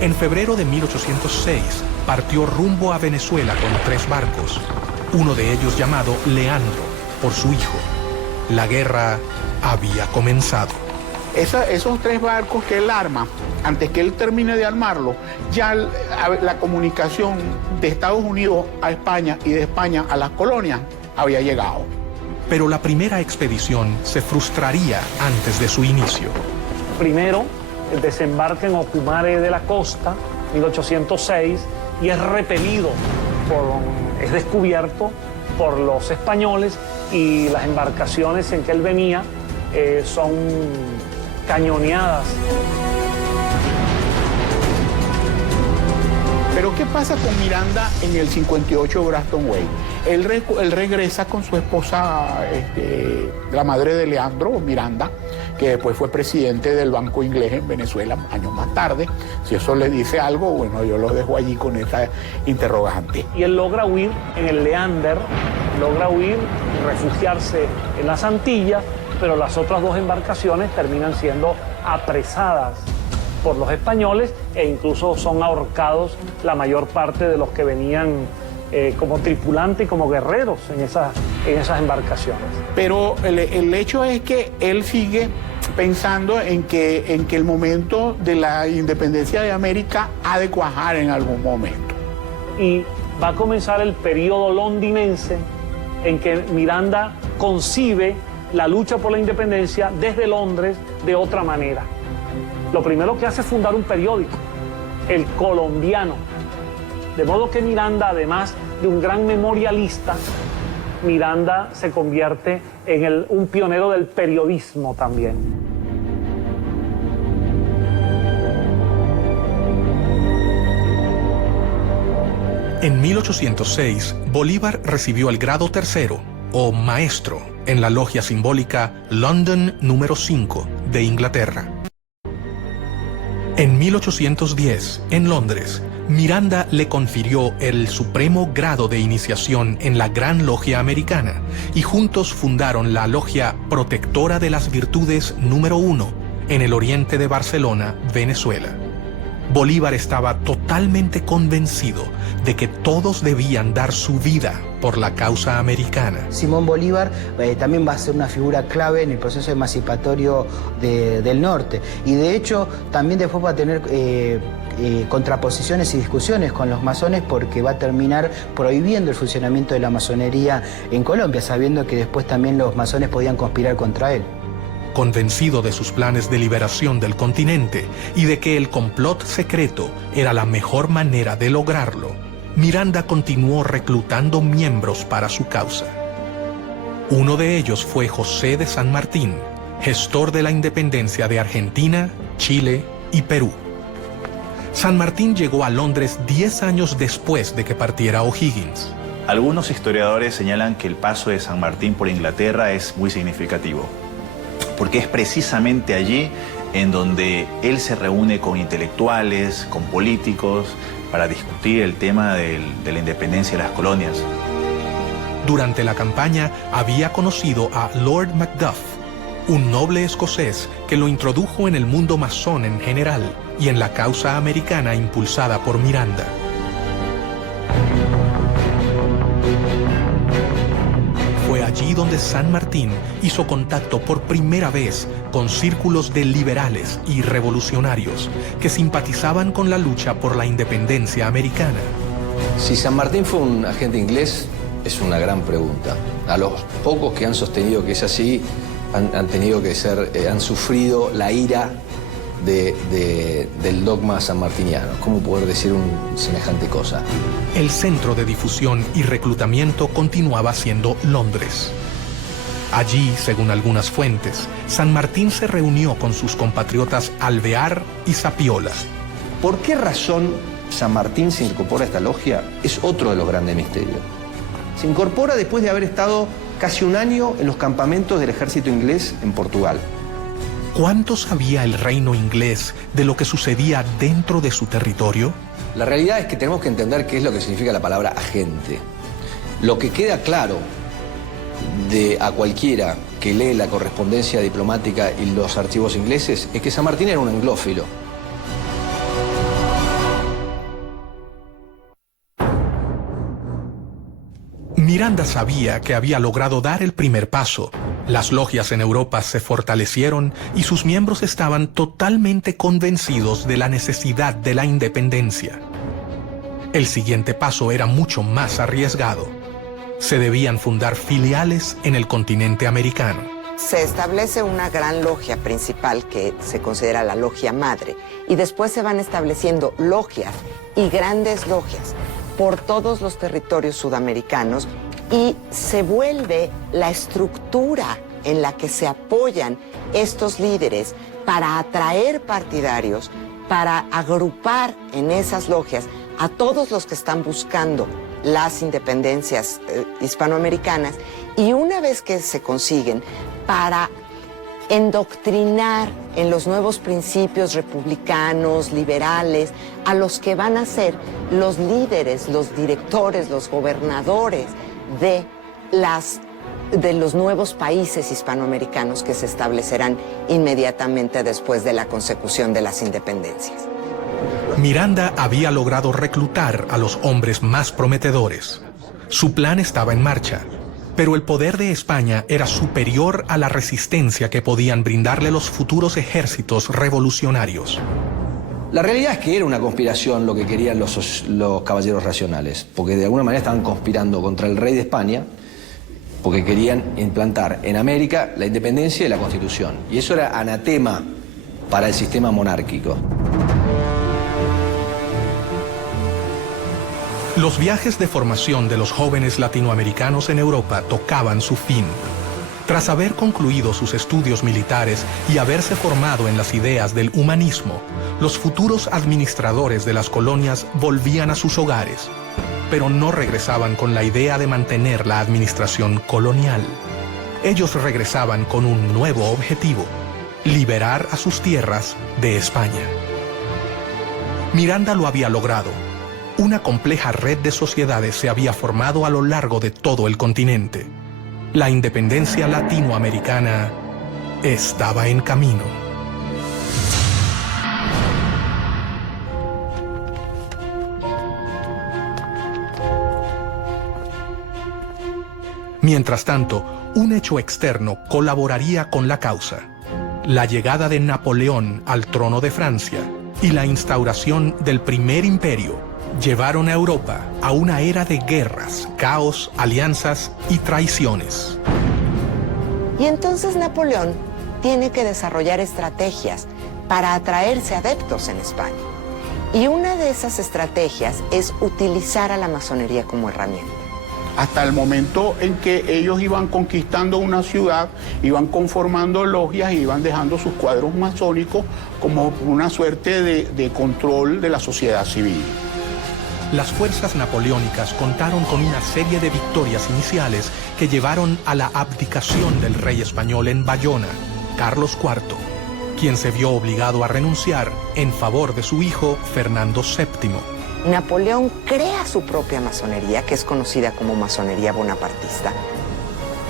En febrero de 1806 partió rumbo a Venezuela con 3 barcos, uno de ellos llamado Leandro, por su hijo. La guerra había comenzado. Esos 3 barcos que él arma, antes que él termine de armarlo, ya la comunicación de Estados Unidos a España y de España a las colonias había llegado. Pero la primera expedición se frustraría antes de su inicio. Primero, desembarca en Ocumare de la Costa, 1806, y es repelido, es descubierto por los españoles y las embarcaciones en que él venía son cañoneadas. Pero ¿qué pasa con Miranda en el 58 Grafton Way? Él regresa con su esposa, la madre de Leandro, Miranda, que después fue presidente del Banco Inglés en Venezuela años más tarde. Si eso le dice algo, bueno, yo lo dejo allí con esa interrogante. Y él logra huir en el Leander, logra huir y refugiarse en las Antillas, pero las otras 2 embarcaciones terminan siendo apresadas por los españoles e incluso son ahorcados la mayor parte de los que venían como tripulantes y como guerreros en esas embarcaciones. Pero el hecho es que él sigue pensando en que el momento de la independencia de América ha de cuajar en algún momento. Y va a comenzar el periodo londinense en que Miranda concibe la lucha por la independencia desde Londres de otra manera. Lo primero que hace es fundar un periódico, El Colombiano. De modo que Miranda, además de un gran memorialista, Miranda se convierte en un pionero del periodismo también. En 1806, Bolívar recibió el grado tercero, o maestro, en la logia simbólica London número 5 de Inglaterra. En 1810, en Londres, Miranda le confirió el supremo grado de iniciación en la Gran Logia Americana y juntos fundaron la Logia Protectora de las Virtudes número 1 en el oriente de Barcelona, Venezuela. Bolívar estaba totalmente convencido de que todos debían dar su vida por la causa americana. Simón Bolívar también va a ser una figura clave en el proceso emancipatorio del norte y de hecho también después va a tener contraposiciones y discusiones con los masones porque va a terminar prohibiendo el funcionamiento de la masonería en Colombia, sabiendo que después también los masones podían conspirar contra él. Convencido de sus planes de liberación del continente y de que el complot secreto era la mejor manera de lograrlo, Miranda continuó reclutando miembros para su causa. Uno de ellos fue José de San Martín, gestor de la independencia de Argentina, Chile y Perú. San Martín llegó a Londres 10 años después de que partiera O'Higgins. Algunos historiadores señalan que el paso de San Martín por Inglaterra es muy significativo, porque es precisamente allí en donde él se reúne con intelectuales, con políticos, para discutir el tema de la independencia de las colonias. Durante la campaña había conocido a Lord Macduff, un noble escocés que lo introdujo en el mundo masón en general y en la causa americana impulsada por Miranda. Fue allí donde San Martín hizo contacto por primera vez con círculos de liberales y revolucionarios que simpatizaban con la lucha por la independencia americana. Si San Martín fue un agente inglés, es una gran pregunta. A los pocos que han sostenido que es así, han sufrido la ira del dogma sanmartiniano. ¿Cómo poder decir semejante cosa? El centro de difusión y reclutamiento continuaba siendo Londres. Allí, según algunas fuentes, San Martín se reunió con sus compatriotas Alvear y Zapiola. ¿Por qué razón San Martín se incorpora a esta logia? Es otro de los grandes misterios. Se incorpora después de haber estado casi un año en los campamentos del ejército inglés en Portugal. ¿Cuánto sabía el reino inglés de lo que sucedía dentro de su territorio? La realidad es que tenemos que entender qué es lo que significa la palabra agente. Lo que queda claro a cualquiera que lee la correspondencia diplomática y los archivos ingleses es que San Martín era un anglófilo. Miranda sabía que había logrado dar el primer paso. Las logias en Europa se fortalecieron y sus miembros estaban totalmente convencidos de la necesidad de la independencia. El siguiente paso era mucho más arriesgado. Se debían fundar filiales en el continente americano. Se establece una gran logia principal que se considera la logia madre y después se van estableciendo logias y grandes logias por todos los territorios sudamericanos y se vuelve la estructura en la que se apoyan estos líderes para atraer partidarios, para agrupar en esas logias a todos los que están buscando las independencias hispanoamericanas y una vez que se consiguen, para endoctrinar en los nuevos principios republicanos, liberales, a los que van a ser los líderes, los directores, los gobernadores de los nuevos países hispanoamericanos que se establecerán inmediatamente después de la consecución de las independencias. Miranda había logrado reclutar a los hombres más prometedores. Su plan estaba en marcha, pero el poder de España era superior a la resistencia que podían brindarle los futuros ejércitos revolucionarios. La realidad es que era una conspiración lo que querían los caballeros racionales, porque de alguna manera estaban conspirando contra el rey de España porque querían implantar en América la independencia y la Constitución. Y eso era anatema para el sistema monárquico. Los viajes de formación de los jóvenes latinoamericanos en Europa tocaban su fin. Tras haber concluido sus estudios militares y haberse formado en las ideas del humanismo, los futuros administradores de las colonias volvían a sus hogares, pero no regresaban con la idea de mantener la administración colonial. Ellos regresaban con un nuevo objetivo: liberar a sus tierras de España. Miranda lo había logrado. Una compleja red de sociedades se había formado a lo largo de todo el continente. La independencia latinoamericana estaba en camino. Mientras tanto, un hecho externo colaboraría con la causa: la llegada de Napoleón al trono de Francia y la instauración del Primer Imperio llevaron a Europa a una era de guerras, caos, alianzas y traiciones. Y entonces Napoleón tiene que desarrollar estrategias para atraerse adeptos en España. Y una de esas estrategias es utilizar a la masonería como herramienta. Hasta el momento en que ellos iban conquistando una ciudad, iban conformando logias y iban dejando sus cuadros masónicos como una suerte de control de la sociedad civil. Las fuerzas napoleónicas contaron con una serie de victorias iniciales que llevaron a la abdicación del rey español en Bayona, Carlos IV, quien se vio obligado a renunciar en favor de su hijo Fernando VII. Napoleón crea su propia masonería, que es conocida como masonería bonapartista.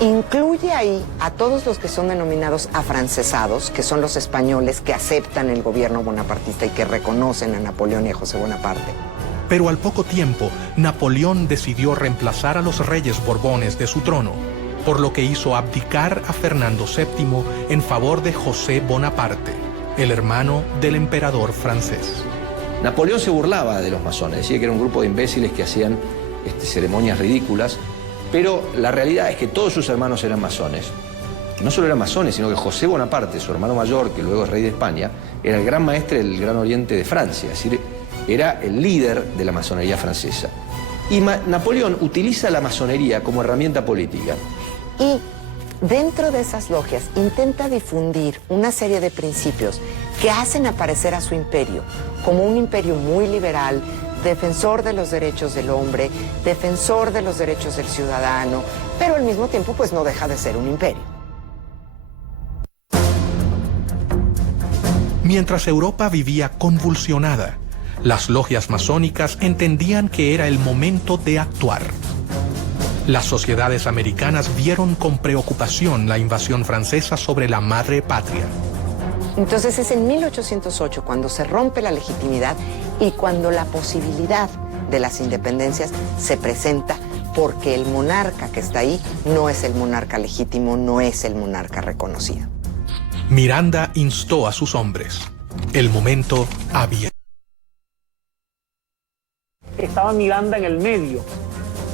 Incluye ahí a todos los que son denominados afrancesados, que son los españoles que aceptan el gobierno bonapartista y que reconocen a Napoleón y a José Bonaparte. Pero al poco tiempo, Napoleón decidió reemplazar a los reyes borbones de su trono, por lo que hizo abdicar a Fernando VII en favor de José Bonaparte, el hermano del emperador francés. Napoleón se burlaba de los masones, decía que era un grupo de imbéciles que hacían ceremonias ridículas, pero la realidad es que todos sus hermanos eran masones. No solo eran masones, sino que José Bonaparte, su hermano mayor, que luego es rey de España, era el gran maestre del Gran Oriente de Francia, es decir, era el líder de la masonería francesa. Y Napoleón utiliza la masonería como herramienta política. Y dentro de esas logias intenta difundir una serie de principios que hacen aparecer a su imperio como un imperio muy liberal, defensor de los derechos del hombre, defensor de los derechos del ciudadano, pero al mismo tiempo pues no deja de ser un imperio. Mientras Europa vivía convulsionada, las logias masónicas entendían que era el momento de actuar. Las sociedades americanas vieron con preocupación la invasión francesa sobre la madre patria. Entonces es en 1808 cuando se rompe la legitimidad y cuando la posibilidad de las independencias se presenta, porque el monarca que está ahí no es el monarca legítimo, no es el monarca reconocido. Miranda instó a sus hombres. El momento había. Estaba Miranda en el medio.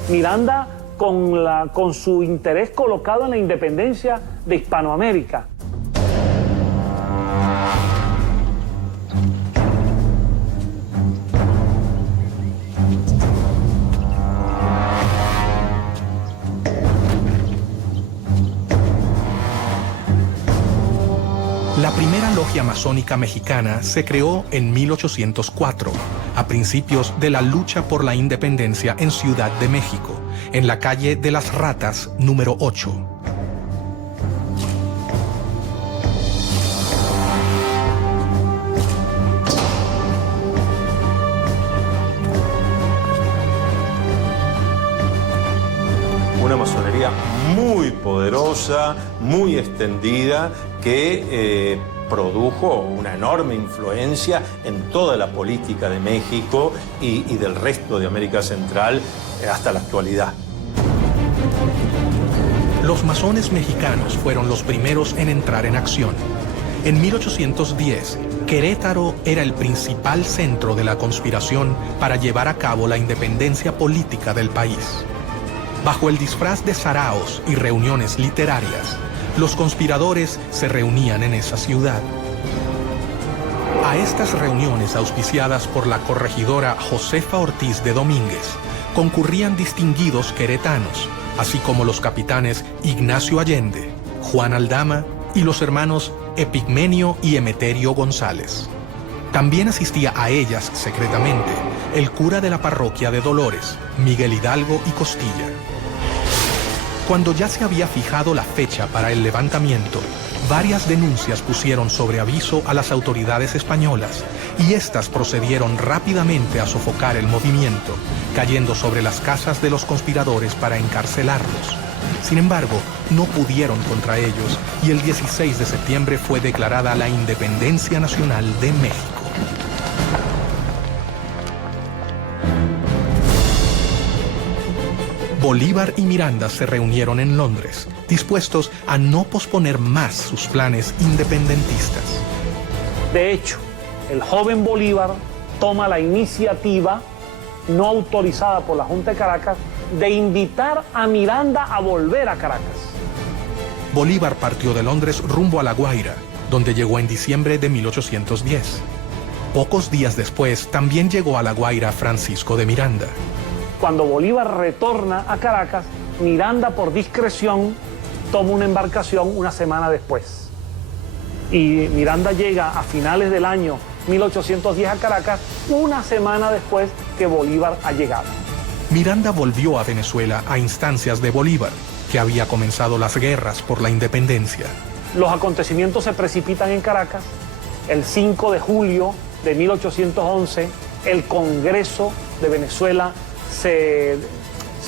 Miranda con su interés colocado en la independencia de Hispanoamérica. La primera logia masónica mexicana se creó en 1804, a principios de la lucha por la independencia en Ciudad de México, en la calle de las Ratas, número 8. Una masonería muy poderosa, muy extendida, que produjo una enorme influencia en toda la política de México y del resto de América Central hasta la actualidad. Los masones mexicanos fueron los primeros en entrar en acción. En 1810, Querétaro era el principal centro de la conspiración para llevar a cabo la independencia política del país. Bajo el disfraz de saraos y reuniones literarias, los conspiradores se reunían en esa ciudad. A estas reuniones auspiciadas por la corregidora Josefa Ortiz de Domínguez concurrían distinguidos queretanos, así como los capitanes Ignacio Allende, Juan Aldama y los hermanos Epigmenio y Emeterio González. También asistía a ellas secretamente el cura de la parroquia de Dolores, Miguel Hidalgo y Costilla. Cuando ya se había fijado la fecha para el levantamiento, varias denuncias pusieron sobre aviso a las autoridades españolas y éstas procedieron rápidamente a sofocar el movimiento, cayendo sobre las casas de los conspiradores para encarcelarlos. Sin embargo, no pudieron contra ellos y el 16 de septiembre fue declarada la Independencia Nacional de México. Bolívar y Miranda se reunieron en Londres, dispuestos a no posponer más sus planes independentistas. De hecho, el joven Bolívar toma la iniciativa, no autorizada por la Junta de Caracas, de invitar a Miranda a volver a Caracas. Bolívar partió de Londres rumbo a La Guaira, donde llegó en diciembre de 1810. Pocos días después, también llegó a La Guaira Francisco de Miranda. Cuando Bolívar retorna a Caracas, Miranda, por discreción, toma una embarcación una semana después. Y Miranda llega a finales del año 1810 a Caracas, una semana después que Bolívar ha llegado. Miranda volvió a Venezuela a instancias de Bolívar, que había comenzado las guerras por la independencia. Los acontecimientos se precipitan en Caracas. El 5 de julio de 1811, el Congreso de Venezuela se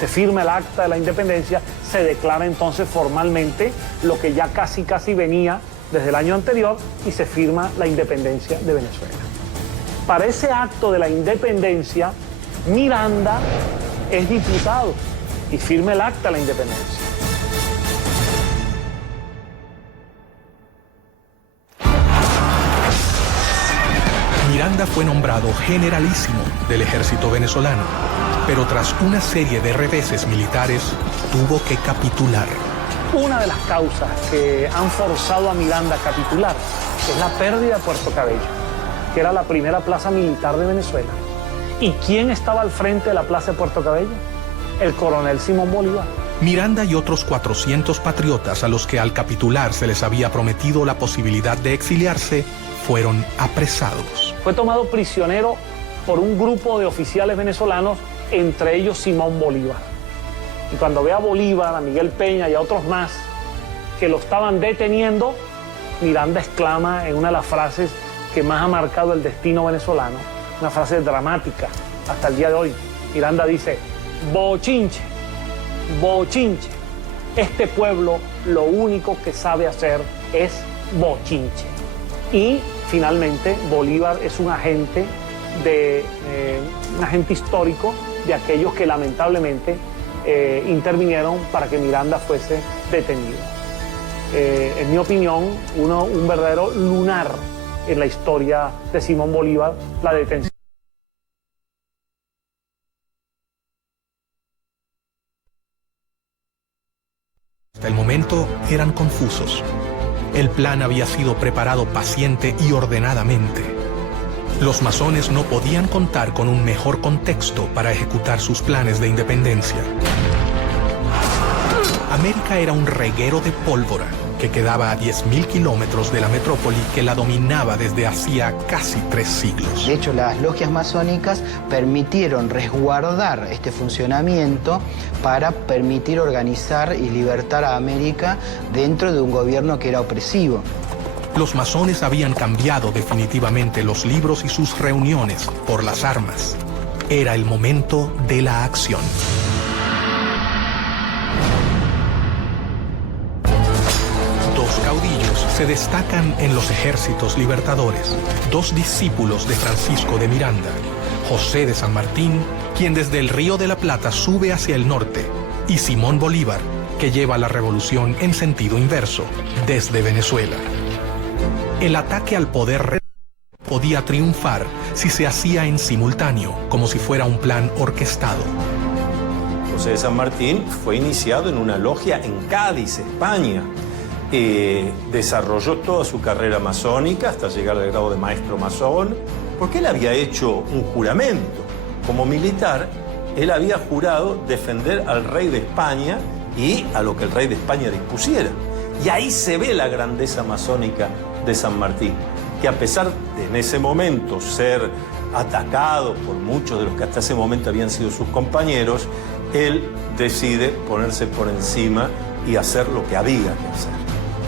firma el acta de la independencia, se declara entonces formalmente lo que ya casi venía desde el año anterior y se firma la independencia de Venezuela. Para ese acto de la independencia, Miranda es diputado y firma el acta de la independencia. Miranda fue nombrado generalísimo del ejército venezolano, pero tras una serie de reveses militares, tuvo que capitular. Una de las causas que han forzado a Miranda a capitular es la pérdida de Puerto Cabello, que era la primera plaza militar de Venezuela. ¿Y quién estaba al frente de la plaza de Puerto Cabello? El coronel Simón Bolívar. Miranda y otros 400 patriotas a los que al capitular se les había prometido la posibilidad de exiliarse, fueron apresados. Fue tomado prisionero por un grupo de oficiales venezolanos, entre ellos Simón Bolívar. Y cuando ve a Bolívar, a Miguel Peña y a otros más que lo estaban deteniendo, Miranda exclama en una de las frases que más ha marcado el destino venezolano, una frase dramática hasta el día de hoy. Miranda dice: bochinche, bochinche. Este pueblo lo único que sabe hacer es bochinche. Y finalmente Bolívar es un agente histórico de aquellos que lamentablemente intervinieron para que Miranda fuese detenido. En mi opinión, un verdadero lunar en la historia de Simón Bolívar, la detención. Hasta el momento eran confusos. El plan había sido preparado paciente y ordenadamente. Los masones no podían contar con un mejor contexto para ejecutar sus planes de independencia. América era un reguero de pólvora que quedaba a 10.000 kilómetros de la metrópoli que la dominaba desde hacía casi 3 siglos. De hecho, las logias masónicas permitieron resguardar este funcionamiento para permitir organizar y libertar a América dentro de un gobierno que era opresivo. Los masones habían cambiado definitivamente los libros y sus reuniones por las armas. Era el momento de la acción. Dos caudillos se destacan en los ejércitos libertadores, 2 discípulos de Francisco de Miranda, José de San Martín, quien desde el Río de la Plata sube hacia el norte, y Simón Bolívar, que lleva la revolución en sentido inverso, desde Venezuela. El ataque al poder podía triunfar si se hacía en simultáneo, como si fuera un plan orquestado. José de San Martín fue iniciado en una logia en Cádiz, España. Desarrolló toda su carrera masónica hasta llegar al grado de maestro masón, porque él había hecho un juramento. Como militar, él había jurado defender al rey de España y a lo que el rey de España dispusiera. Y ahí se ve la grandeza masónica de San Martín, que a pesar de en ese momento ser atacado por muchos de los que hasta ese momento habían sido sus compañeros, él decide ponerse por encima y hacer lo que había que hacer.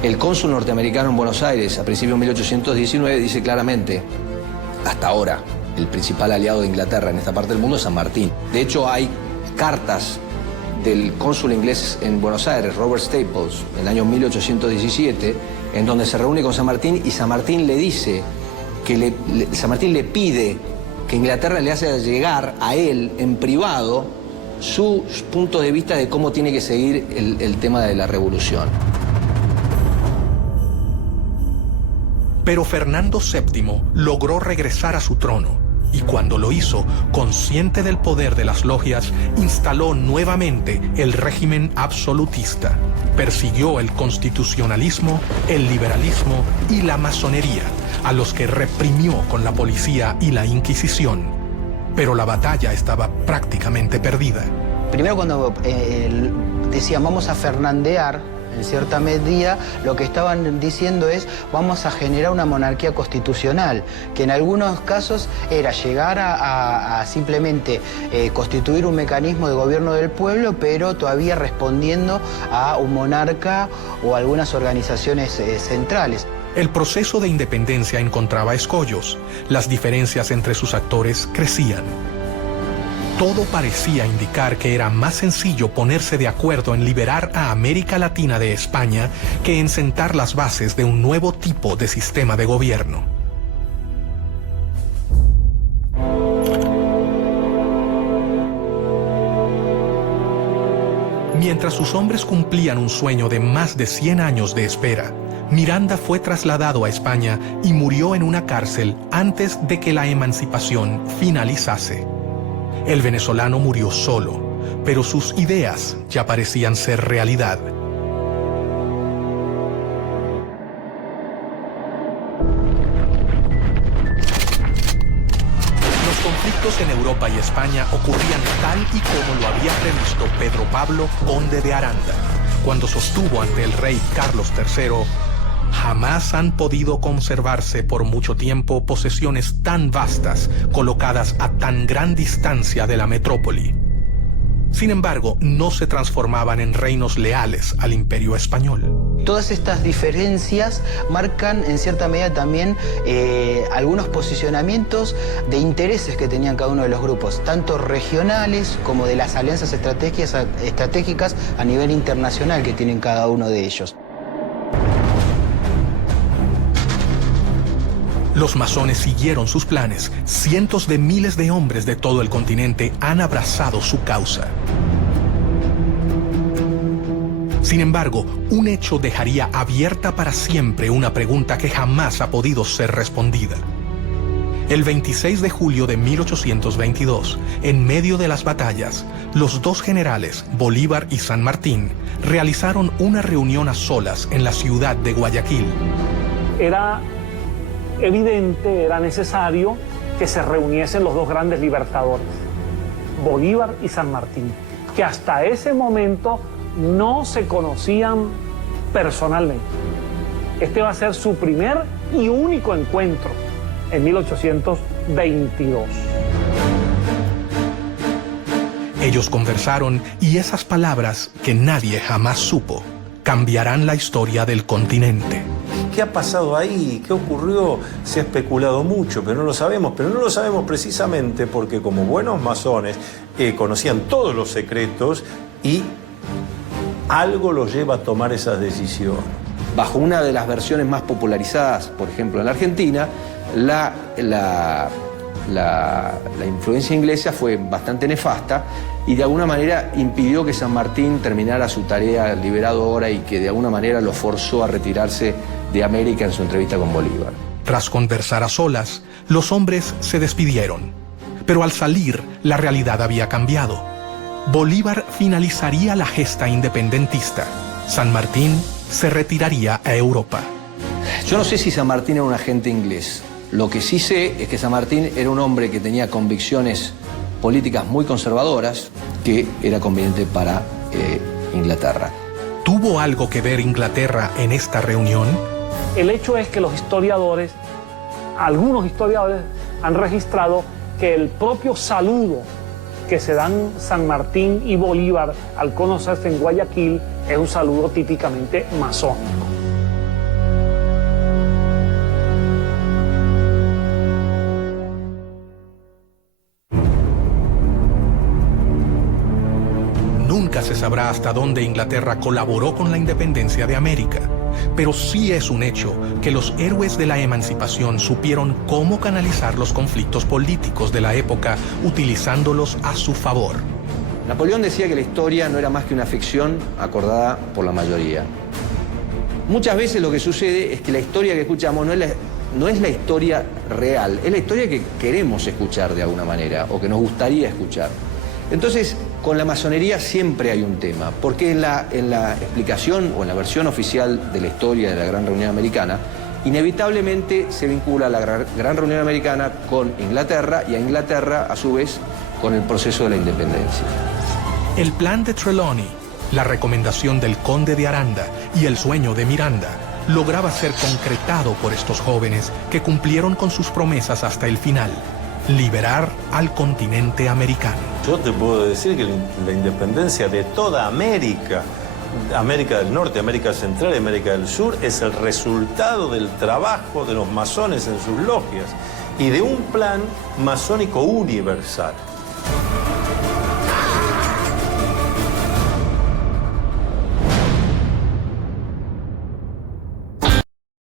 El cónsul norteamericano en Buenos Aires, a principios de 1819, dice claramente, hasta ahora, el principal aliado de Inglaterra en esta parte del mundo es San Martín. De hecho, hay cartas del cónsul inglés en Buenos Aires, Robert Staples, en el año 1817, en donde se reúne con San Martín y San Martín le dice que San Martín le pide que Inglaterra le haga llegar a él en privado sus puntos de vista de cómo tiene que seguir el tema de la revolución. Pero Fernando VII logró regresar a su trono y cuando lo hizo, consciente del poder de las logias, instaló nuevamente el régimen absolutista. Persiguió el constitucionalismo, el liberalismo y la masonería, a los que reprimió con la policía y la Inquisición. Pero la batalla estaba prácticamente perdida. Primero, cuando decían vamos a fernandear, en cierta medida, lo que estaban diciendo es vamos a generar una monarquía constitucional, que en algunos casos era llegar a simplemente constituir un mecanismo de gobierno del pueblo, pero todavía respondiendo a un monarca o algunas organizaciones centrales. El proceso de independencia encontraba escollos. Las diferencias entre sus actores crecían. Todo parecía indicar que era más sencillo ponerse de acuerdo en liberar a América Latina de España que en sentar las bases de un nuevo tipo de sistema de gobierno. Mientras sus hombres cumplían un sueño de más de 100 años de espera, Miranda fue trasladado a España y murió en una cárcel antes de que la emancipación finalizase. El venezolano murió solo, pero sus ideas ya parecían ser realidad. Los conflictos en Europa y España ocurrían tal y como lo había previsto Pedro Pablo, conde de Aranda, cuando sostuvo ante el rey Carlos III: jamás han podido conservarse por mucho tiempo posesiones tan vastas, colocadas a tan gran distancia de la metrópoli. Sin embargo, no se transformaban en reinos leales al imperio español. Todas estas diferencias marcan en cierta medida también algunos posicionamientos de intereses que tenían cada uno de los grupos, tanto regionales como de las alianzas estratégicas a nivel internacional que tienen cada uno de ellos. Los masones siguieron sus planes. Cientos de miles de hombres de todo el continente han abrazado su causa. Sin embargo, un hecho dejaría abierta para siempre una pregunta que jamás ha podido ser respondida. El 26 de julio de 1822, en medio de las batallas, los dos generales, Bolívar y San Martín, realizaron una reunión a solas en la ciudad de Guayaquil. Era evidente, era necesario que se reuniesen los dos grandes libertadores, Bolívar y San Martín, que hasta ese momento no se conocían personalmente. Este va a ser su primer y único encuentro en 1822. Ellos conversaron y esas palabras, que nadie jamás supo, cambiarán la historia del continente. ¿Qué ha pasado ahí? ¿Qué ocurrió? Se ha especulado mucho, pero no lo sabemos. Pero no lo sabemos precisamente porque como buenos masones conocían todos los secretos y algo los lleva a tomar esas decisiones. Bajo una de las versiones más popularizadas, por ejemplo, en la Argentina, la influencia inglesa fue bastante nefasta y de alguna manera impidió que San Martín terminara su tarea liberadora y que de alguna manera lo forzó a retirarse de América en su entrevista con Bolívar. Tras conversar a solas, los hombres se despidieron. Pero al salir, la realidad había cambiado. Bolívar finalizaría la gesta independentista. San Martín se retiraría a Europa. Yo no sé si San Martín era un agente inglés. Lo que sí sé es que San Martín era un hombre que tenía convicciones políticas muy conservadoras, que era conveniente para Inglaterra. ¿Tuvo algo que ver Inglaterra en esta reunión? El hecho es que los historiadores, algunos historiadores, han registrado que el propio saludo que se dan San Martín y Bolívar al conocerse en Guayaquil es un saludo típicamente masónico. Nunca se sabrá hasta dónde Inglaterra colaboró con la independencia de América, pero sí es un hecho que los héroes de la emancipación supieron cómo canalizar los conflictos políticos de la época utilizándolos a su favor. Napoleón decía que la historia no era más que una ficción acordada por la mayoría. Muchas veces lo que sucede es que la historia que escuchamos no es la historia real, es la historia que queremos escuchar de alguna manera o que nos gustaría escuchar. Entonces, con la masonería siempre hay un tema, porque en la explicación o en la versión oficial de la historia de la Gran Reunión Americana, inevitablemente se vincula la Gran Reunión Americana con Inglaterra y a Inglaterra, a su vez, con el proceso de la independencia. El plan de Trelawney, la recomendación del conde de Aranda y el sueño de Miranda lograba ser concretado por estos jóvenes que cumplieron con sus promesas hasta el final: liberar al continente americano. Yo te puedo decir que la independencia de toda América, América del Norte, América Central y América del Sur, es el resultado del trabajo de los masones en sus logias y de un plan masónico universal.